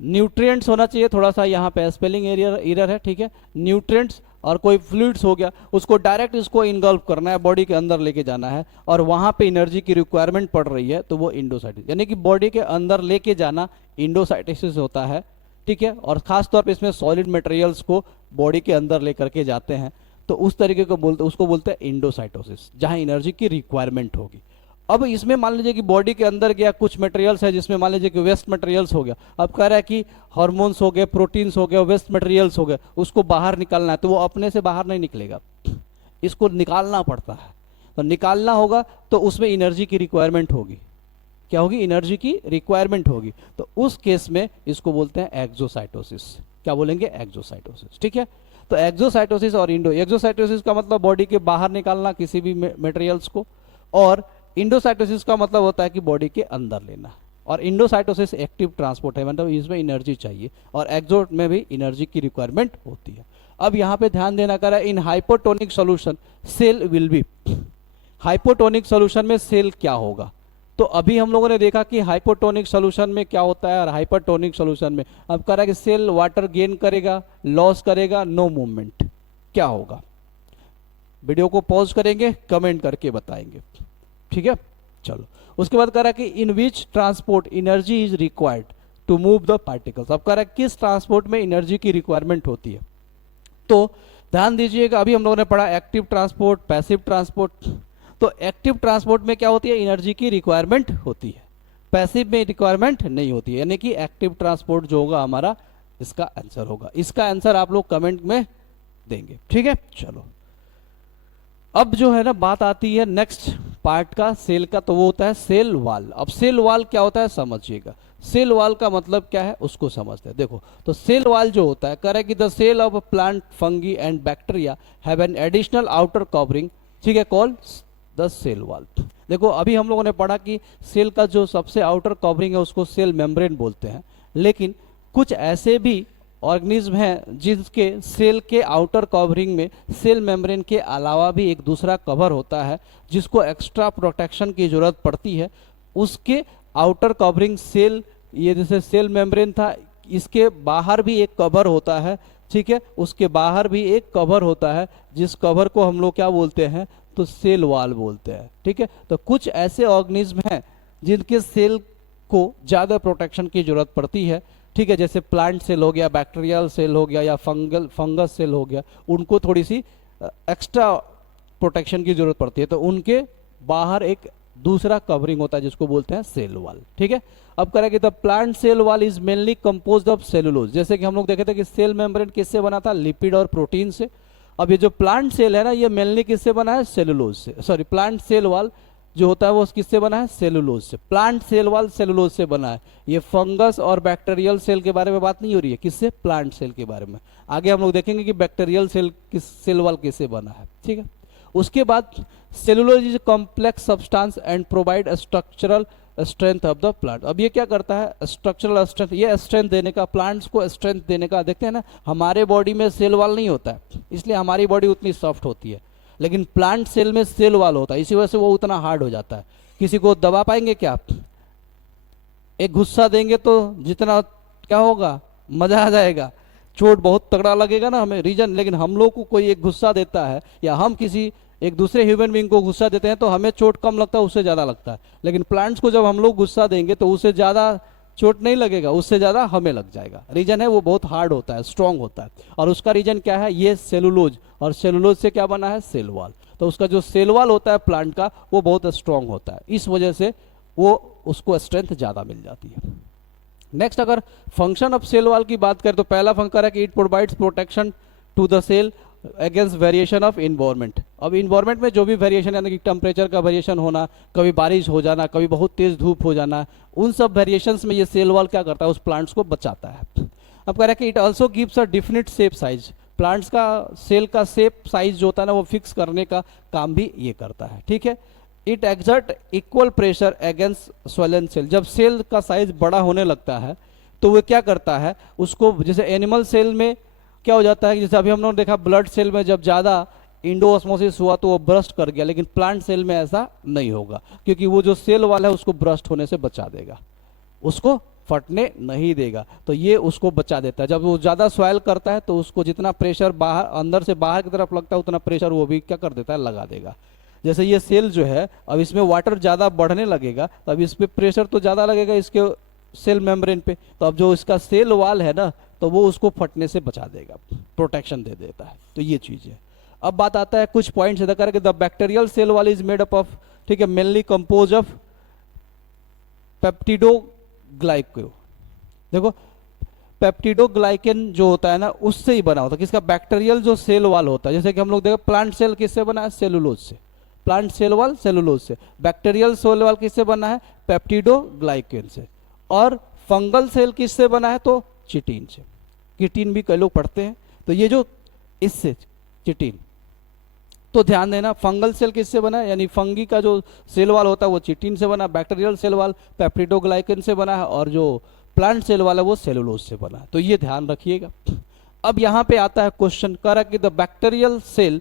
न्यूट्रिएंट्स होना चाहिए, थोड़ा सा यहाँ पे स्पेलिंग एरर है, ठीक है, न्यूट्रिएंट्स और कोई फ्लूइड्स हो गया, उसको डायरेक्ट इसको इनगल्फ करना है, बॉडी के अंदर लेके जाना है और वहाँ पे एनर्जी की रिक्वायरमेंट पड़ रही है, तो वो इंडोसाइटिस, यानी कि बॉडी के अंदर लेके जाना इंडोसाइटिस होता है, ठीक है। और खासतौर पे इसमें सॉलिड मटेरियल्स को बॉडी के अंदर लेकर के जाते हैं, तो उस तरीके को उसको बोलते हैं इंडोसाइटोसिस, जहाँ एनर्जी की रिक्वायरमेंट होगी। अब इसमें मान लीजिए कि बॉडी के अंदर गया, कुछ मटेरियल्स है जिसमें मान लीजिए कि वेस्ट मटेरियल्स हो गया, अब कह रहा है कि हार्मोन्स हो गए, प्रोटीन्स हो गए, वेस्ट मटेरियल्स हो गए, उसको बाहर निकालना है, तो वो अपने से बाहर नहीं निकलेगा, इसको निकालना पड़ता है। तो निकालना होगा तो उसमें एनर्जी की रिक्वायरमेंट होगी, क्या होगी, एनर्जी की रिक्वायरमेंट होगी, तो उस केस में इसको बोलते हैं एक्सोसाइटोसिस। क्या बोलेंगे, एक्सोसाइटोसिस, ठीक है। तो एक्सोसाइटोसिस और एक्सोसाइटोसिस का मतलब बॉडी के बाहर निकालना किसी भी मटेरियल्स को, और इंडोसाइटोसिस का मतलब होता है कि बॉडी के अंदर लेना। और इंडोसाइटोसिस एक्टिव ट्रांसपोर्ट है, मतलब इसमें एनर्जी चाहिए, और एक्सो में भी एनर्जी की रिक्वायरमेंट होती है। अब यहाँ पे ध्यान देना कर रहा है, in hypotonic solution cell will be, hypotonic solution में सेल क्या होगा, तो अभी हम लोगों ने देखा कि हाइपोटोनिक सोल्यूशन में क्या होता है और हाइपरटोनिक सोल्यूशन में। अब कह रहा है कि सेल वाटर गेन करेगा, लॉस करेगा, नो मूवमेंट, क्या होगा। वीडियो को पॉज करेंगे, कमेंट करके बताएंगे, ठीक है। चलो, उसके बाद कह रहा है कि in which transport energy is required to move the particles. अब कह रहा है किस ट्रांसपोर्ट में एनर्जी की रिक्वायरमेंट होती है, तो ध्यान दीजिएगा, अभी हम लोगों ने पढ़ा एक्टिव ट्रांसपोर्ट, पैसिव ट्रांसपोर्ट। तो एक्टिव ट्रांसपोर्ट में क्या होती है, एनर्जी की रिक्वायरमेंट होती है, पैसिव में रिक्वायरमेंट नहीं होती है, यानी कि एक्टिव ट्रांसपोर्ट जो होगा हमारा, इसका आंसर होगा। इसका आंसर आप लोग कमेंट में देंगे, ठीक है। चलो, अब जो है ना बात आती है नेक्स्ट पार्ट का, सेल का, तो वो होता है सेल वॉल। अब सेल वॉल क्या होता है समझिएगा, सेल वॉल का मतलब क्या है उसको समझते हैं। देखो, तो सेल वॉल जो होता है, कह रहा है कि the cell of plant, fungi and bacteria have an additional outer covering, ठीक है, कॉल्ड द सेल वॉल। देखो, अभी हम लोगों ने पढ़ा कि सेल का जो सबसे आउटर कवरिंग है उसको सेल मेम्ब्रेन बोलते हैं, लेकिन कुछ ऐसे भी ऑर्गेनिज्म हैं जिनके सेल के आउटर कवरिंग में सेल मेम्ब्रेन के अलावा भी एक दूसरा कवर होता है, जिसको एक्स्ट्रा प्रोटेक्शन की जरूरत पड़ती है। उसके आउटर कवरिंग सेल, ये जैसे सेल मेम्ब्रेन था, इसके बाहर भी एक कवर होता है, ठीक है, उसके बाहर भी एक कवर होता है, जिस कवर को हम लोग क्या बोलते हैं, तो सेल वॉल बोलते हैं, ठीक है। तो कुछ ऐसे ऑर्गेनिज्म हैं जिनके सेल को ज़्यादा प्रोटेक्शन की जरूरत पड़ती है, ठीक है, जैसे प्लांट सेल हो गया, बैक्टीरियल सेल हो गया, या फंगस सेल हो गया, उनको थोड़ी सी एक्स्ट्रा प्रोटेक्शन की जरूरत पड़ती है, तो उनके बाहर एक दूसरा कवरिंग होता है जिसको बोलते हैं सेल वॉल, ठीक है। अब करेंगे the plant cell wall is mainly composed of cellulose. जैसे कि हम लोग देखे थे कि सेल मेम्ब्रेन किससे बना था, लिपिड और प्रोटीन से। अब ये जो प्लांट सेल है ना, ये मेनली किससे बना है, सेलुलोज से, सॉरी, प्लांट सेल वॉल जो होता है वो किससे बना है, सेलुलोज से। प्लांट सेल वॉल सेलुलोज से बना है। ये फंगस और बैक्टीरियल सेल के बारे में बात नहीं हो रही है, किससे, प्लांट सेल के बारे में। आगे हम लोग देखेंगे कि बैक्टीरियल सेल वॉल किससे बना है, ठीक है। उसके बाद cellulose is complex substance and provide structural strength of the plant. अब ये क्या करता है, स्ट्रक्चरल स्ट्रेंथ, ये स्ट्रेंथ देने का, प्लांट्स को स्ट्रेंथ देने का। देखते हैं ना, हमारे बॉडी में सेल वॉल नहीं होता है, इसलिए हमारी बॉडी उतनी सॉफ्ट होती है, लेकिन प्लांट सेल में सेल वॉल होता है, इसी वजह से वो उतना हार्ड हो जाता है। किसी को दबा पाएंगे क्या आप, एक गुस्सा देंगे तो जितना क्या होगा, मजा आ जाएगा, चोट बहुत तगड़ा लगेगा ना हमें रीजन, लेकिन हम लोग को कोई एक गुस्सा देता है या हम किसी एक दूसरे ह्यूमन बीइंग को गुस्सा देते हैं तो हमें चोट कम लगता है, उससे ज़्यादा लगता है। लेकिन प्लांट्स को जब हम लोग गुस्सा देंगे तो उससे ज़्यादा चोट नहीं लगेगा, उससे ज़्यादा हमें लग जाएगा। रीजन है वो बहुत हार्ड होता है, स्ट्रांग होता है। और उसका रीजन क्या है, ये सेलुलोज, और सेलुलोज से क्या बना है, सेल वॉल। तो उसका जो सेल वॉल होता है प्लांट का वो बहुत स्ट्रांग होता है, इस वजह से वो उसको स्ट्रेंथ ज़्यादा मिल जाती है। नेक्स्ट अगर फंक्शन ऑफ सेल वॉल की बात करें तो पहला फंक्शन है कि it provides protection to the cell against variation of environment. अब इन्वायरमेंट में जो भी वेरिएशन, यानी कि टेम्परेचर का वेरिएशन होना, कभी बारिश हो जाना, कभी बहुत तेज धूप हो जाना, उन सब वेरिएशंस में ये सेल वॉल क्या करता है, उस प्लांट्स को बचाता है। अब कह रहा है कि it also gives a definite shape size. Plants का सेल का शेप साइज जो होता है ना वो फिक्स करने का काम भी ये करता है, ठीक है। It exert equal pressure against swollen cell. जब सेल का साइज बड़ा होने लगता है तो वो क्या करता है उसको, जैसे एनिमल सेल में क्या हो जाता है, जैसे अभी हम लोगों ने देखा ब्लड सेल में जब ज़्यादा इंडोऑस्मोसिस हुआ तो वो ब्रस्ट कर गया, लेकिन प्लांट सेल में ऐसा नहीं होगा, क्योंकि वो जो सेल वाला है उसको ब्रस्ट होने से बचा देगा, उसको फटने नहीं देगा। तो ये उसको बचा देता है। जब वो ज़्यादा स्वेल करता है तो उसको जितना प्रेशर बाहर अंदर से बाहर की तरफ लगता है उतना प्रेशर वो भी क्या कर देता है, लगा देगा। जैसे ये सेल जो है, अब इसमें वाटर ज़्यादा बढ़ने लगेगा तो अब इस पर प्रेशर तो ज़्यादा लगेगा इसके सेल मेम्ब्रेन पे, तो अब जो इसका सेल वाल है ना तो वो उसको फटने से बचा देगा, प्रोटेक्शन दे देता है। तो ये चीज़ है। अब बात आता है कुछ पॉइंट्स इधर करके, the bacterial cell wall is made up of, ठीक है, मेनली कंपोज ऑफ पेप्टिडोग्लाइकेन। देखो पेप्टिडोग्लाइकेन जो होता है ना उससे ही बना होता है, किसका, बैक्टीरियल जो सेल वाल होता है। जैसे कि हम लोग देखो प्लांट सेल किससे बना है, सेलुलोज से। प्लांट सेल वाल सेलुलोज से। बैक्टीरियल सेल वाल किससे बना है, पेप्टिडोग्लाइकेन से। और फंगल सेल किससे बना है, तो चिटिन से। चिटिन भी कई लोग पढ़ते हैं, तो ये जो इससे चिटिन, तो ध्यान देना फंगल सेल किससे बना है, यानी फंगी का जो सेल वाल होता है वो चिटिन से बना, बैक्टीरियल सेल वाल पेप्टिडोग्लाइकेन से बना है, और जो प्लांट सेल वाल है वो सेलुलोज से बना है। तो ये ध्यान रखिएगा। अब यहाँ पे आता है क्वेश्चन, कह रहा कि the bacterial cell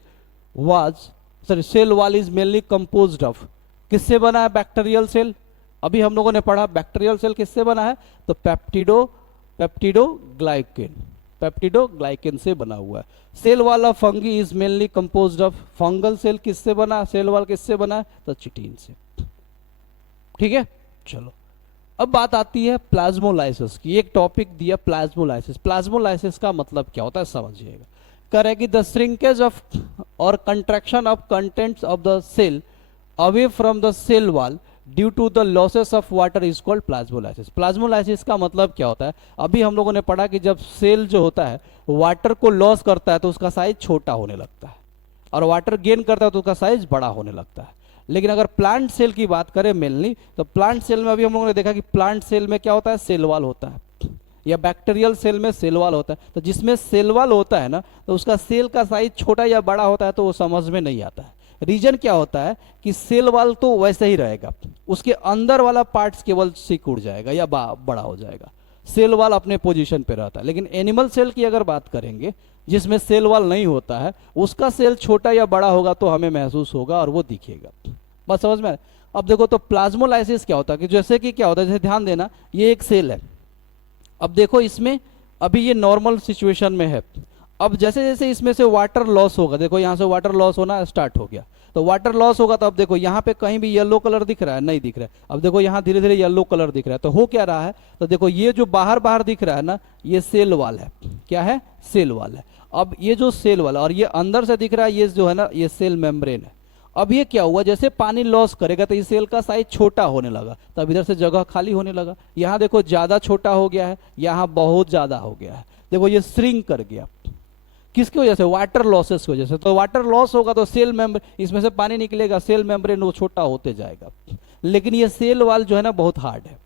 wall is mainly composed of, किससे बना है बैक्टीरियल सेल, अभी हम लोगों ने पढ़ा बैक्टीरियल सेल किससे बना है, तो पेप्टिडोग्लाइकेन से बना हुआ है। सेल वाला fungi is mainly composed of, fungal cell किससे बना, सेल वाल किससे बना है, तो चिटिन से, ठीक है। चलो अब बात आती है प्लाज्मोलाइसिस की। एक टॉपिक दिया प्लाज्मोलाइसिस। प्लाज्मोलाइसिस का मतलब क्या होता है समझिएगा। कह रहे कि द श्रिंकेज ऑफ और contraction of contents of the cell away from the cell wall due to the losses of water is called plasmolysis. Plasmolysis का मतलब क्या होता है, अभी हम लोगों ने पढ़ा कि जब सेल जो होता है वाटर को लॉस करता है तो उसका साइज छोटा होने लगता है, और वाटर गेन करता है तो उसका साइज बड़ा होने लगता है। लेकिन अगर प्लांट सेल की बात करें मेनली, तो प्लांट सेल में अभी हम लोगों ने देखा कि प्लांट सेल में क्या होता है, सेल वॉल होता है, या बैक्टीरियल सेल में सेल वॉल होता है। तो जिसमें सेल वॉल होता है ना तो उसका सेल का साइज छोटा या बड़ा होता है तो वो समझ में नहीं आता है। रीजन क्या होता है कि सेल वॉल तो वैसे ही रहेगा, उसके अंदर वाला पार्ट्स केवल सिकुड़ जाएगा या बड़ा हो जाएगा, सेल वॉल अपने पोजीशन पे रहता है। लेकिन एनिमल सेल की अगर बात करेंगे जिसमें सेल वॉल नहीं होता है, उसका सेल छोटा या बड़ा होगा तो हमें महसूस होगा और वो दिखेगा। बस समझ में आया? अब देखो तो प्लाज्मोलाइसिस क्या होता है कि जैसे कि क्या होता है, जैसे ध्यान देना ये एक सेल है, अब देखो इसमें अभी ये नॉर्मल सिचुएशन में है। अब जैसे जैसे इसमें से वाटर लॉस होगा, देखो यहाँ से वाटर लॉस होना स्टार्ट हो गया, तो वाटर लॉस होगा तो अब देखो यहाँ पे कहीं भी येलो कलर दिख रहा है, नहीं दिख रहा है। अब देखो यहाँ धीरे धीरे येलो कलर दिख रहा है, तो हो क्या रहा है, तो देखो ये जो बाहर बाहर दिख रहा है ना ये सेल वाल है। क्या है, सेल वाल है। अब ये जो सेल वाल और ये अंदर से दिख रहा है ये जो है ना ये सेल मेम्ब्रेन है। अब ये क्या हुआ, जैसे पानी लॉस करेगा तो इस सेल का साइज छोटा होने लगा, तब इधर से जगह खाली होने लगा। यहाँ देखो ज़्यादा छोटा हो गया है, यहाँ बहुत ज़्यादा हो गया है, देखो ये श्रिंक कर गया। किसकी वजह से, वाटर लॉसेस की वजह से। तो वाटर लॉस होगा तो सेल मेम्ब्रेन, इसमें से पानी निकलेगा, सेल मेम्ब्रेन वो छोटा होते जाएगा। लेकिन ये सेल वाल जो है ना बहुत हार्ड है,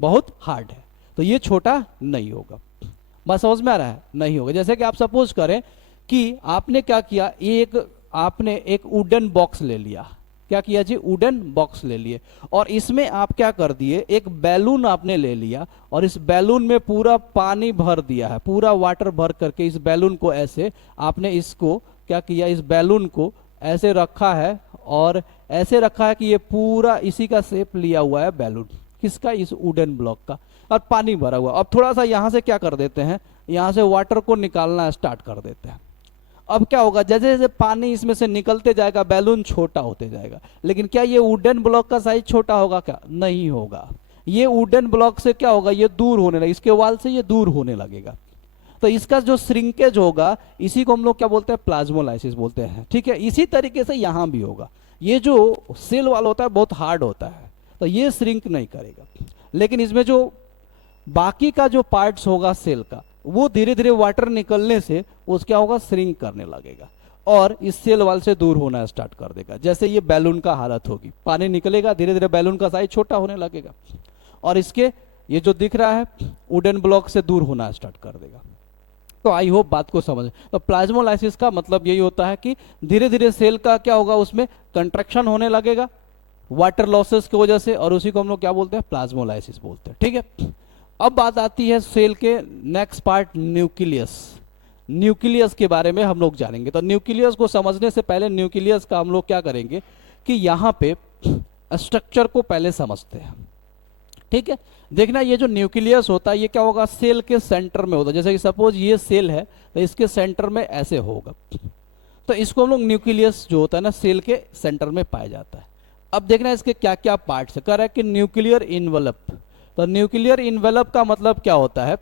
बहुत हार्ड है, तो ये छोटा नहीं होगा। बस समझ में आ रहा है, नहीं होगा। जैसे कि आप सपोज करें कि आपने क्या किया, आपने एक वुडन बॉक्स ले लिया। क्या किया जी, वुडन बॉक्स ले लिए, और इसमें आप क्या कर दिए, एक बैलून आपने ले लिया और इस बैलून में पूरा पानी भर दिया है, पूरा वाटर भर करके इस बैलून को ऐसे आपने इसको क्या किया, इस बैलून को ऐसे रखा है और ऐसे रखा है कि ये पूरा इसी का शेप लिया हुआ है बैलून, किसका, इस वुडन ब्लॉक का, और पानी भरा हुआ। अब थोड़ा सा यहाँ से क्या कर देते हैं, यहाँ से वाटर को निकालना स्टार्ट कर देते हैं। अब क्या होगा, जैसे जैसे पानी इसमें से निकलते जाएगा बैलून छोटा होते जाएगा। लेकिन क्या ये वुडन ब्लॉक का साइज छोटा होगा, क्या नहीं होगा। ये वुडन ब्लॉक से क्या होगा, ये दूर होने लगेगा, इसके वाल से ये दूर होने लगेगा। तो इसका जो श्रिंकेज होगा इसी को हम लोग क्या बोलते हैं, प्लाज्मोलाइसिस बोलते हैं। ठीक है, इसी तरीके से यहां भी होगा। ये जो सेल वाल होता है बहुत हार्ड होता है, तो ये श्रिंक नहीं करेगा, लेकिन इसमें जो बाकी का जो पार्ट्स होगा सेल का, वो धीरे धीरे वाटर निकलने से वो क्या होगा, श्रिंक करने लगेगा और इस सेल वाल से दूर होना स्टार्ट कर देगा। जैसे ये बैलून का हालत होगी, पानी निकलेगा, धीरे धीरे बैलून का साइज छोटा होने लगेगा और इसके ये जो दिख रहा है वुडन ब्लॉक से दूर होना स्टार्ट कर देगा। तो आई होप बात को समझ। तो प्लाज्मोलाइसिस का मतलब यही होता है कि धीरे धीरे सेल का क्या होगा, उसमें कंट्रैक्शन होने लगेगा वाटर लॉसेस की वजह से, और उसी को हम लोग क्या बोलते हैं, प्लाज्मोलाइसिस बोलते हैं। ठीक है, अब बात आती है सेल के नेक्स्ट पार्ट, न्यूक्लियस। न्यूक्लियस के बारे में हम लोग जानेंगे। तो न्यूक्लियस को समझने से पहले न्यूक्लियस का हम लोग क्या करेंगे कि यहाँ पे स्ट्रक्चर को पहले समझते हैं। ठीक है, देखना ये जो न्यूक्लियस होता है ये क्या होगा, सेल के सेंटर में होता है। जैसे कि सपोज ये सेल है तो इसके सेंटर में ऐसे होगा, तो इसको हम लोग न्यूक्लियस जो होता है ना सेल के सेंटर में पाया जाता है। अब देखना इसके क्या क्या पार्ट्स है। कह रहा है कि न्यूक्लियर इनवेलप। तो न्यूक्लियर इनवेलप का मतलब क्या होता है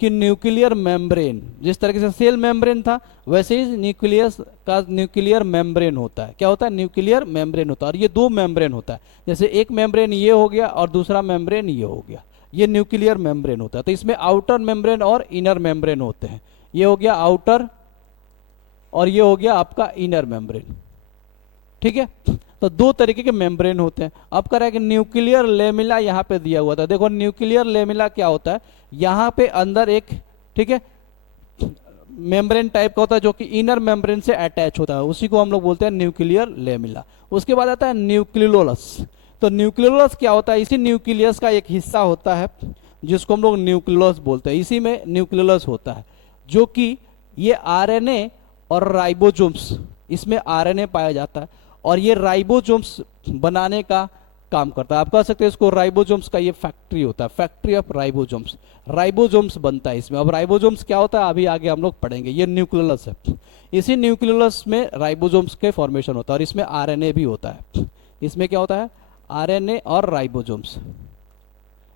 कि न्यूक्लियर मेम्ब्रेन, जिस तरीके से सेल मेम्ब्रेन था वैसे ही न्यूक्लियस का न्यूक्लियर मेम्ब्रेन होता है। क्या होता है, न्यूक्लियर मेम्ब्रेन होता है। और ये दो मेम्ब्रेन होता है, जैसे एक मेम्ब्रेन ये हो गया और दूसरा मेम्ब्रेन ये हो गया, ये न्यूक्लियर मेम्ब्रेन होता है। तो इसमें आउटर मेम्ब्रेन और इनर मेम्ब्रेन होते हैं। ये हो गया आउटर और ये हो गया आपका इनर मेम्ब्रेन। ठीक है, तो दो तरीके के मेम्ब्रेन होते हैं। अब कह रहा है कि न्यूक्लियर लेमिला यहाँ पे दिया हुआ था। देखो न्यूक्लियर लेमिला क्या होता है, यहाँ पे अंदर एक, ठीक है, मेम्ब्रेन टाइप का होता है जो कि इनर मेम्ब्रेन से अटैच होता है, उसी को हम लोग बोलते हैं न्यूक्लियर लेमिला। उसके बाद आता है न्यूक्लियोलस। तो न्यूक्लियोलस क्या होता है, इसी न्यूक्लियस का एक हिस्सा होता है जिसको हम लोग न्यूक्लियोलस बोलते हैं। इसी में न्यूक्लियोलस होता है जो कि ये आरएनए और राइबोसोम्स, इसमें आरएनए पाया जाता है और ये राइबोसोम्स बनाने का काम करता है। आप कह सकते हैं इसको राइबोसोम्स का ये फैक्ट्री होता है, फैक्ट्री ऑफ राइबोसोम्स। राइबोसोम्स बनता है इसमें। अब राइबोसोम्स क्या होता है अभी आगे हम लोग पढ़ेंगे। ये न्यूक्लियोलस है, इसी न्यूक्लियोलस में राइबोसोम्स के फॉर्मेशन होता है और इसमें आरएनए भी होता है। इसमें क्या होता है, आरएनए और राइबोसोम्स,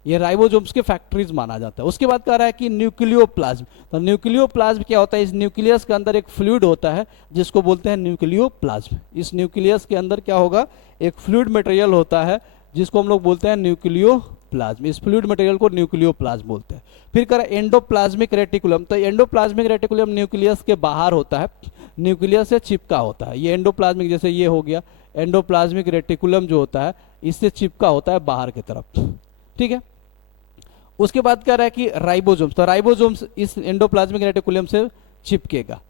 ये राइबोसोम्स के फैक्ट्रीज माना जाता है। उसके बाद कह रहा है कि न्यूक्लियोप्लाज्म। तो न्यूक्लियोप्लाज्म क्या होता है, इस न्यूक्लियस के अंदर एक फ्लूइड होता है जिसको बोलते हैं न्यूक्लियोप्लाज्म। इस न्यूक्लियस के अंदर क्या होगा, एक फ्लूइड मटेरियल होता है जिसको हम लोग बोलते हैं न्यूक्लियोप्लाज्म। इस फ्लूइड मटेरियल को न्यूक्लियोप्लाज्म बोलते हैं। फिर कह रहा है एंडोप्लाज्मिक रेटिकुलम। तो एंडोप्लाज्मिक रेटिकुलम न्यूक्लियस के बाहर होता है, न्यूक्लियस से चिपका होता है। ये एंडोप्लाज्मिक, जैसे ये हो गया एंडोप्लाज्मिक रेटिकुलम जो होता है इससे चिपका होता है बाहर की तरफ। ठीक है, उसके बाद कह रहा है कि राइबोसोम्स। तो राइबोसोम्स इस एंडोप्लाज्मिक रेटिकुलम से चिपकेगा।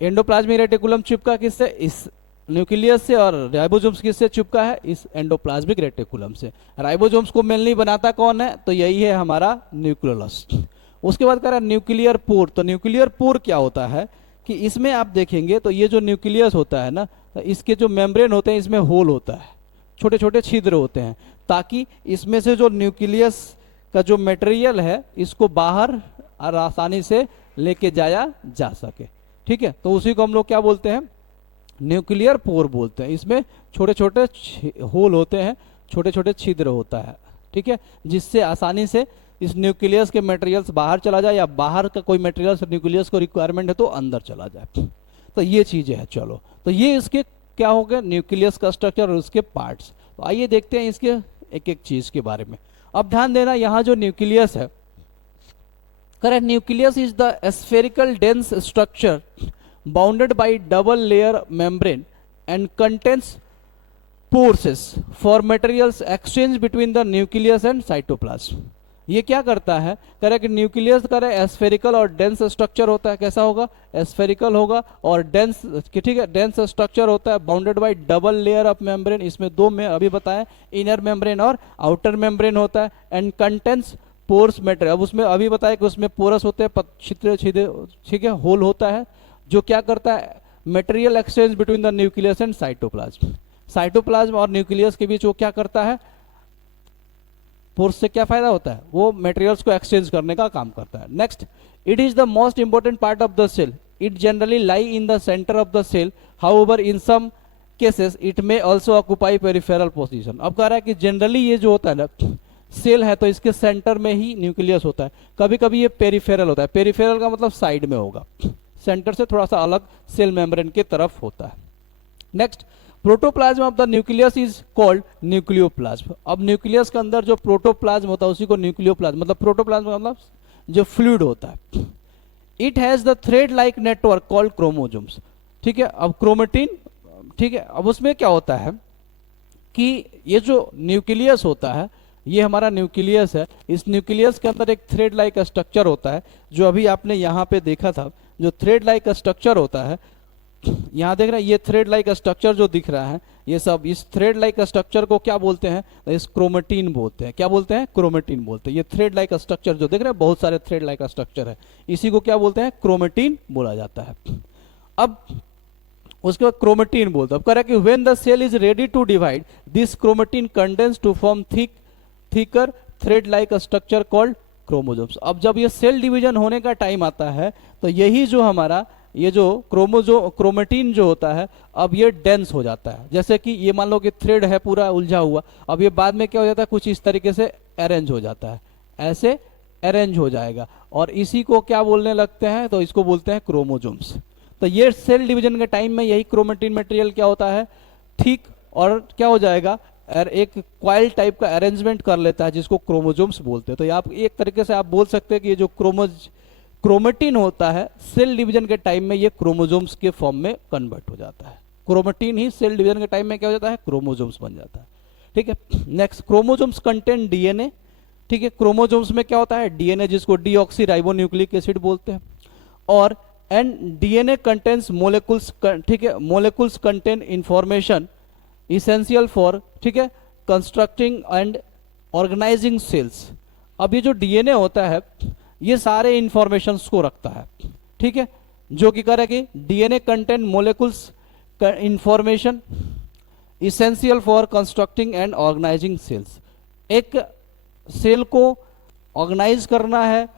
एंडोप्लाज्मिक रेटिकुलम चिपका किससे, इस न्यूक्लियस से, और राइबोसोम्स किससे चिपका है, इस एंडोप्लाज्मिक रेटिकुलम से। राइबोसोम्स को मेनली बनाता कौन है, तो यही है हमारा न्यूक्लियोलस। उसके बाद कह रहा है न्यूक्लियर पोर। तो न्यूक्लियर पोर क्या होता है कि इसमें आप देखेंगे तो ये जो न्यूक्लियस होता है ना, तो इसके जो मेम्ब्रेन होते हैं इसमें होल होता है, छोटे छोटे छिद्र होते हैं, ताकि इसमें से जो न्यूक्लियस का जो मटेरियल है इसको बाहर और आसानी से लेके जाया जा सके। ठीक है, तो उसी को हम लोग क्या बोलते हैं, न्यूक्लियर पोर बोलते हैं। इसमें छोटे छोटे होल होते हैं, छोटे छोटे छिद्र होता है। ठीक है, जिससे आसानी से इस न्यूक्लियस के मटेरियल्स बाहर चला जाए, या बाहर का कोई मटेरियल न्यूक्लियस को रिक्वायरमेंट है तो अंदर चला जाए। तो ये चीजें हैं। चलो, तो ये इसके क्या हो गया, न्यूक्लियस का स्ट्रक्चर और उसके पार्ट्स। तो आइए देखते हैं इसके एक एक चीज के बारे में। अब ध्यान देना, यहाँ जो न्यूक्लियस है, correct, nucleus is the spherical dense structure bounded by double layer membrane and contains pores for materials exchange between the nucleus and cytoplasm। ये क्या करता है, कह रहा है कि न्यूक्लियस कह रहा है स्फेरिकल और डेंस स्ट्रक्चर होता है। कैसा होगा, स्फेरिकल होगा और डेंस, ठीक है, डेंस स्ट्रक्चर होता है, bounded by double layer of membrane. इसमें दो में अभी बताया, इनर मेम्ब्रेन और आउटर मेम्ब्रेन होता है। And contains pores material. अब उसमें अभी बताया कि उसमें पोरस होते हैं, छिद्र छिद्र, ठीक है, होल होता है, जो क्या करता है, material exchange between the nucleus and cytoplasm. Cytoplasm और न्यूक्लियस के बीच वो क्या करता है, पोर्स से क्या फायदा होता है, वो मटेरियल्स को एक्सचेंज करने का काम करता है। Next, it is the most important part of the cell. It generally lie in the centre of the cell, however in some cases it may also occupy peripheral position. अब कह रहा है कि जनरली ये जो होता है ना, सेल है तो इसके सेंटर में ही न्यूक्लियस होता है। कभी कभी ये पेरिफेरल होता है, पेरिफेरल का मतलब साइड में होगा, सेंटर से थोड़ा सा अलग सेल मेम्ब्रेन की तरफ होता है। Next, protoplasm of the nucleus is called nucleoplasm. अब न्यूक्लियस के अंदर जो प्रोटोप्लाज्म होता है उसी को न्यूक्लियोप्लाज्म, मतलब प्रोटोप्लाज्म मतलब जो फ्लूइड होता है। It has the thread like network called chromosomes. ठीक है, अब क्रोमेटिन, ठीक है, अब उसमें क्या होता है कि ये जो न्यूक्लियस होता है, ये हमारा न्यूक्लियस है, इस न्यूक्लियस के अंदर एक थ्रेड लाइक स्ट्रक्चर होता है, जो अभी आपने यहाँ पे देखा था, जो थ्रेड लाइक स्ट्रक्चर होता है, यहाँ देख रहे हैं, ये थ्रेड लाइक स्ट्रक्चर जो दिख रहा है, ये सब, इस थ्रेड लाइक स्ट्रक्चर को क्या बोलते हैं, इस क्रोमेटिन बोलते हैं। क्या बोलते हैं? क्रोमेटिन बोलते हैं। ये थ्रेड लाइक स्ट्रक्चर जो देख रहे हैं, बहुत सारे थ्रेड लाइक स्ट्रक्चर है, इसी को क्या बोलते हैं? क्रोमेटिन बोला जाता है। अब उसके बाद क्रोमेटिन बोलते हैं। अब कह रहा है कि when the cell is ready to divide, this chromatin condense to form thicker thread like structure called chromosomes. अब जब ये सेल डिवीजन होने का टाइम आता है तो यही जो हमारा ये जो क्रोमेटिन जो होता है, अब ये डेंस हो जाता है। जैसे कि ये मान लो कि थ्रेड है पूरा उलझा हुआ, अब ये बाद में क्या हो जाता है, कुछ इस तरीके से अरेंज हो जाता है, ऐसे अरेंज हो जाएगा, और इसी को क्या बोलने लगते हैं, तो इसको बोलते हैं क्रोमोजोम्स। तो ये सेल डिवीजन के टाइम में यही क्रोमेटिन मटेरियल क्या होता है, ठीक, और क्या हो जाएगा, एक क्वाइल टाइप का अरेंजमेंट कर लेता है, जिसको क्रोमोजोम्स बोलते हैं। तो आप एक तरीके से आप बोल सकते हैं कि ये जो क्रोमेटिन होता है, सेल डिवीजन के टाइम में ये क्रोमोजोम्स के फॉर्म में कन्वर्ट हो जाता है। क्रोमेटिन ही सेल डिवीजन के टाइम में क्या हो जाता है, क्रोमोजोम्स बन जाता है। ठीक है, नेक्स्ट, क्रोमोजोम्स कंटेन डीएनए। ठीक है, क्रोमोजोम्स में क्या होता है, डीएनए, जिसको डीऑक्सी राइबोन्यूक्लिक एसिड बोलते हैं, और एंड डीएनए कंटेन्स मोलेकुल्स। ठीक है, मोलेकुल्स कंटेन इंफॉर्मेशन इसेंशियल फॉर, ठीक है, कंस्ट्रक्टिंग एंड ऑर्गेनाइजिंग सेल्स। अब ये जो डीएनए होता है, ये सारे इंफॉर्मेशंस को रखता है। ठीक है, जो कि कह कि DNA contain molecules information essential for constructing and organising cells. एक सेल को ऑर्गेनाइज करना है,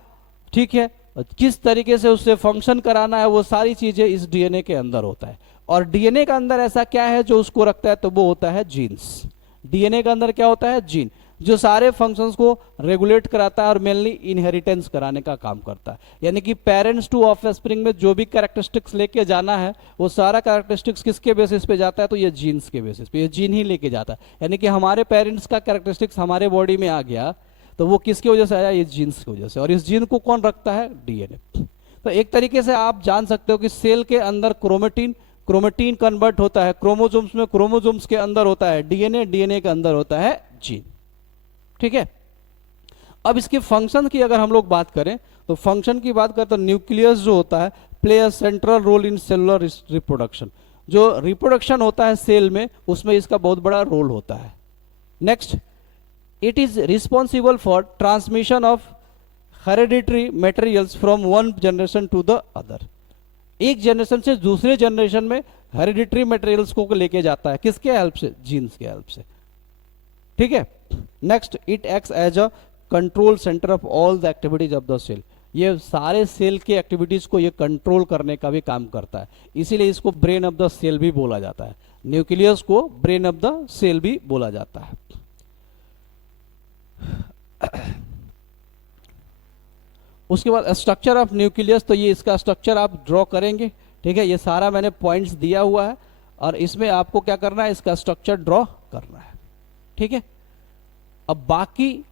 ठीक है, किस तरीके से उससे फंक्शन कराना है, वो सारी चीजें इस डीएनए के अंदर होता है। और डीएनए का अंदर ऐसा क्या है जो उसको रखता है, तो वो होता है जीन्स। डीएनए का अंदर क्या होता है, जीन, जो सारे फंक्शंस को रेगुलेट कराता है और मेनली इनहेरिटेंस कराने का काम करता है। यानी कि पेरेंट्स टू ऑफस्प्रिंग में जो भी कैरेक्टरिस्टिक्स लेके जाना है, वो सारा कैरेक्टरिस्टिक्स किसके बेसिस पे जाता है, तो ये जीन्स के बेसिस पे, ये जीन ही लेके जाता है। यानी कि हमारे पेरेंट्स का कैरेक्टरिस्टिक्स हमारे बॉडी में आ गया, तो वो किसकी वजह से आया, ये जीन्स की वजह से। और इस जीन को कौन रखता है, डीएनए। तो एक तरीके से आप जान सकते हो कि सेल के अंदर क्रोमेटिन कन्वर्ट होता है क्रोमोजोम्स में, क्रोमोजोम्स के अंदर होता है डीएनए, डीएनए के अंदर होता है जीन। ठीक है, अब इसके फंक्शन की अगर हम लोग बात करें, तो फंक्शन की बात करें तो न्यूक्लियस जो होता है play a central role in cellular reproduction. जो रिप्रोडक्शन होता है सेल में, उसमें इसका बहुत बड़ा रोल होता है। Next, it is responsible for transmission of hereditary materials from one generation to the other. एक जनरेशन से दूसरे जनरेशन में हेरिडिटरी मटेरियल्स को लेके जाता है, किसके हेल्प से, जीन्स के हेल्प से। ठीक है, next, it acts as a control centre of all the activities of the cell. ये सारे सेल के एक्टिविटीज को ये कंट्रोल करने का भी काम करता है, इसीलिए इसको ब्रेन ऑफ द सेल भी बोला जाता है। न्यूक्लियस को ब्रेन ऑफ द सेल भी बोला जाता है। उसके बाद स्ट्रक्चर ऑफ न्यूक्लियस, तो ये इसका स्ट्रक्चर आप ड्रॉ करेंगे। ठीक है, ये सारा मैंने पॉइंट्स दिया हुआ है, और इसमें आपको क्या करना है, इसका स्ट्रक्चर ड्रॉ करना है। ठीक है, अब बाकी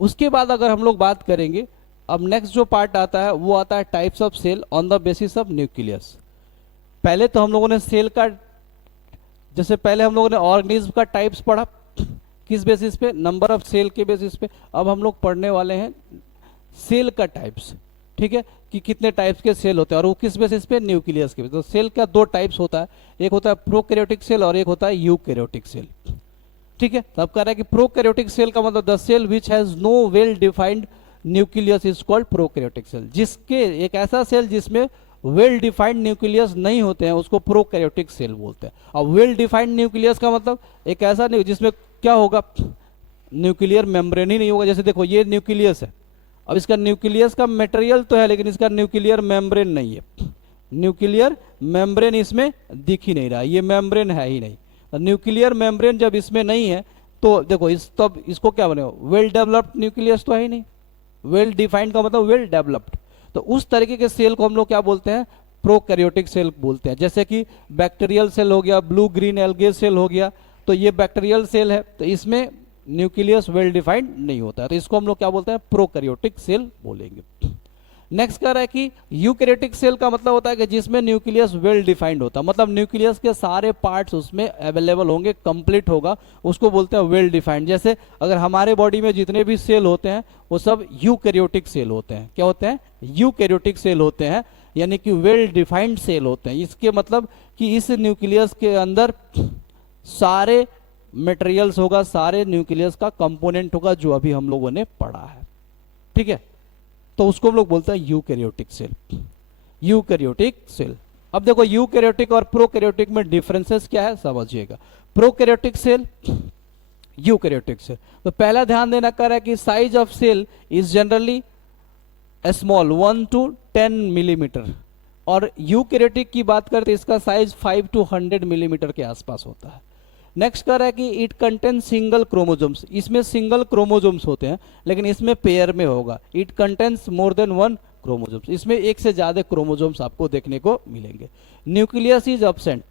उसके बाद अगर हम लोग बात करेंगे, अब नेक्स्ट जो पार्ट आता है वो आता है types of cell on the basis of nucleus. पहले तो हम लोगों ने सेल का, जैसे पहले हम लोगों ने ऑर्गेनिज्म का टाइप्स पढ़ा, किस बेसिस पे, नंबर ऑफ सेल के बेसिस पे। अब हम लोग पढ़ने वाले हैं सेल का टाइप्स। ठीक है, कि कितने टाइप्स के सेल होते हैं, और वो किस बेसिस पे, न्यूक्लियस के बेसिस। तो सेल का दो टाइप्स होता है, एक होता है प्रोकैरियोटिक सेल और एक होता है यूकैरियोटिक सेल। ठीक है, तब कह रहा है कि प्रोकैरियोटिक सेल का मतलब the cell which has no well defined nucleus is called prokaryotic cell. जिसके, एक ऐसा सेल जिसमें वेल डिफाइंड न्यूक्लियस नहीं होते हैं, उसको प्रोकैरियोटिक सेल बोलते हैं। अब वेल डिफाइंड न्यूक्लियस का मतलब एक ऐसा नहीं जिसमें क्या होगा, न्यूक्लियर मेम्ब्रेन ही नहीं होगा। जैसे देखो ये न्यूक्लियस है, अब इसका न्यूक्लियस का मटेरियल तो है, लेकिन इसका न्यूक्लियर मेम्ब्रेन नहीं है। न्यूक्लियर मेम्ब्रेन इसमें दिख ही नहीं रहा, ये मेम्ब्रेन है ही नहीं। न्यूक्लियर मेम्ब्रेन जब इसमें नहीं है, तो देखो इस तब इसको क्या बने, वेल डेवलप्ड न्यूक्लियस तो है ही नहीं, वेल डिफाइंड का मतलब वेल डेवलप्ड। तो उस तरीके के सेल को हम लोग क्या बोलते हैं, प्रोकैरियोटिक सेल बोलते हैं। जैसे कि बैक्टीरियल सेल हो गया, ब्लू ग्रीन एल्गे सेल हो गया, तो ये बैक्टीरियल सेल है, तो इसमें न्यूक्लियस वेल डिफाइंड नहीं होता है, तो इसको हम लोग क्या बोलते हैं, प्रोकैरियोटिक सेल बोलेंगे। नेक्स्ट कह रहा है कि यूकैरियोटिक सेल का मतलब होता है कि जिसमें न्यूक्लियस वेल डिफाइंड होता है, मतलब न्यूक्लियस के सारे पार्ट्स उसमें अवेलेबल होंगे, कंप्लीट होगा, उसको बोलते हैं वेल डिफाइंड। जैसे अगर हमारे बॉडी में जितने भी सेल होते हैं वो सब यूकैरियोटिक सेल होते हैं। क्या होते हैं, यूकैरियोटिक सेल होते हैं, यानी कि वेल डिफाइंड सेल होते हैं। इसके मतलब कि इस न्यूक्लियस के अंदर सारे मटेरियल्स होगा, सारे न्यूक्लियस का कंपोनेंट होगा, जो अभी हम लोगों ने पढ़ा है, ठीक है। तो उसको हम लोग बोलते हैं यूकैरियोटिक सेल, यूकैरियोटिक सेल। अब देखो यूकैरियोटिक और प्रोकैरियोटिक में डिफरेंसेस क्या है समझिएगा। प्रोकैरियोटिक सेल, यूकैरियोटिक सेल, तो पहला ध्यान देना कर रहा है कि size of cell is generally small 1 to 10 millimetre, और यूकैरियोटिक की बात करते हैं इसका साइज 5 to 100 मिलीमीटर के आसपास होता है। नेक्स्ट कह रहा है कि इट कंटेन सिंगल क्रोमोजोम्स, इसमें सिंगल क्रोमोजोम्स होते हैं, लेकिन इसमें पेयर में होगा। It contains more than 1 chromosomes, इसमें एक से ज्यादा क्रोमोजोम्स आपको देखने को मिलेंगे। न्यूक्लियस इज एब्सेंट,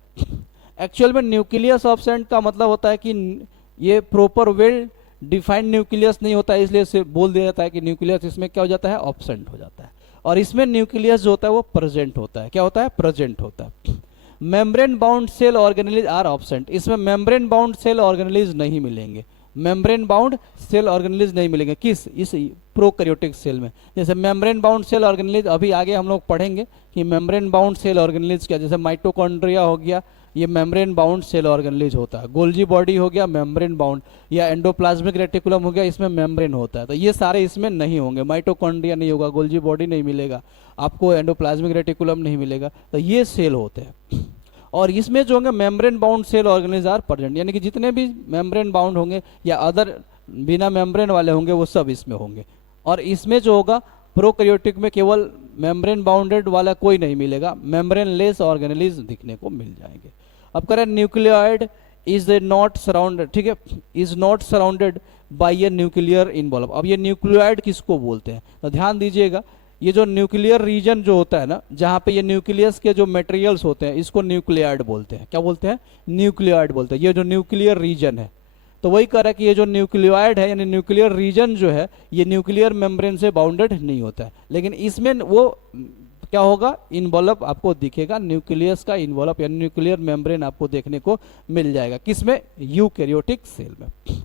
एक्चुअल में न्यूक्लियस एब्सेंट का मतलब होता है कि ये प्रॉपर वेल डिफाइंड न्यूक्लियस नहीं होता है, इसलिए से बोल दिया जाता है कि न्यूक्लियस इसमें क्या हो जाता है, एब्सेंट हो जाता है। और इसमें न्यूक्लियस जो होता है वो प्रेजेंट होता है। क्या होता है, प्रेजेंट होता है। Membrane bound cell organelles are absent, इसमें मेम्ब्रेन बाउंड सेल ऑर्गेनेलिज नहीं मिलेंगे, मेम्ब्रेन बाउंड सेल ऑर्गेनेलिज नहीं मिलेंगे। किस, इस प्रोकैरियोटिक सेल में। जैसे मेम्ब्रेन बाउंड सेल ऑर्गेनेलिज अभी आगे हम लोग पढ़ेंगे कि मेम्ब्रेन बाउंड सेल ऑर्गेनेलिज क्या, जैसे माइटोकॉन्ड्रिया हो गया, ये मेम्ब्रेन बाउंड सेल ऑर्गेनेलिज होता है। गोल्जी बॉडी हो गया मेम्ब्रेन बाउंड, या एंडोप्लाज्मिक रेटिकुलम हो गया, इसमें मेम्ब्रेन होता है। तो ये सारे इसमें नहीं होंगे, माइटोकॉन्ड्रिया नहीं होगा, गोल्जी बॉडी नहीं मिलेगा आपको, एंडोप्लाज्मिक रेटिकुलम नहीं मिलेगा, तो ये सेल होते हैं। और इसमें जो होंगे membrane bound cell organelles are present, यानी कि जितने भी मेम्ब्रेन बाउंड होंगे या अदर बिना मेम्ब्रेन वाले होंगे वो सब इसमें होंगे। और इसमें जो होगा प्रोकैरियोटिक में केवल मेम्ब्रेन बाउंडेड वाला कोई नहीं मिलेगा, मेम्ब्रेन लेस ऑर्गेनेलिज दिखने को मिल जाएंगे। अब करें न्यूक्लियोइड इज नॉट सराउंडेड, ठीक है, is not surrounded by a nuclear involve. अब ये न्यूक्लियोइड किसको बोलते हैं, तो ध्यान दीजिएगा, ये जो न्यूक्लियर रीजन जो होता है ना, जहाँ पे ये न्यूक्लियस के जो मटेरियल्स होते हैं, इसको न्यूक्लियोइड बोलते हैं। क्या बोलते हैं, न्यूक्लियोइड बोलते हैं। ये जो न्यूक्लियर रीजन है, तो वही कह रहा है कि ये जो न्यूक्लियोइड है यानी न्यूक्लियर रीजन जो है, ये न्यूक्लियर मेम्ब्रेन से बाउंडेड नहीं होता है, लेकिन इसमें वो क्या होगा, इन्वॉल्व आपको दिखेगा, न्यूक्लियस का इन्वॉल्व या न्यूक्लियर मेम्ब्रेन आपको देखने को मिल जाएगा। किसमें, यूकैरियोटिक सेल में।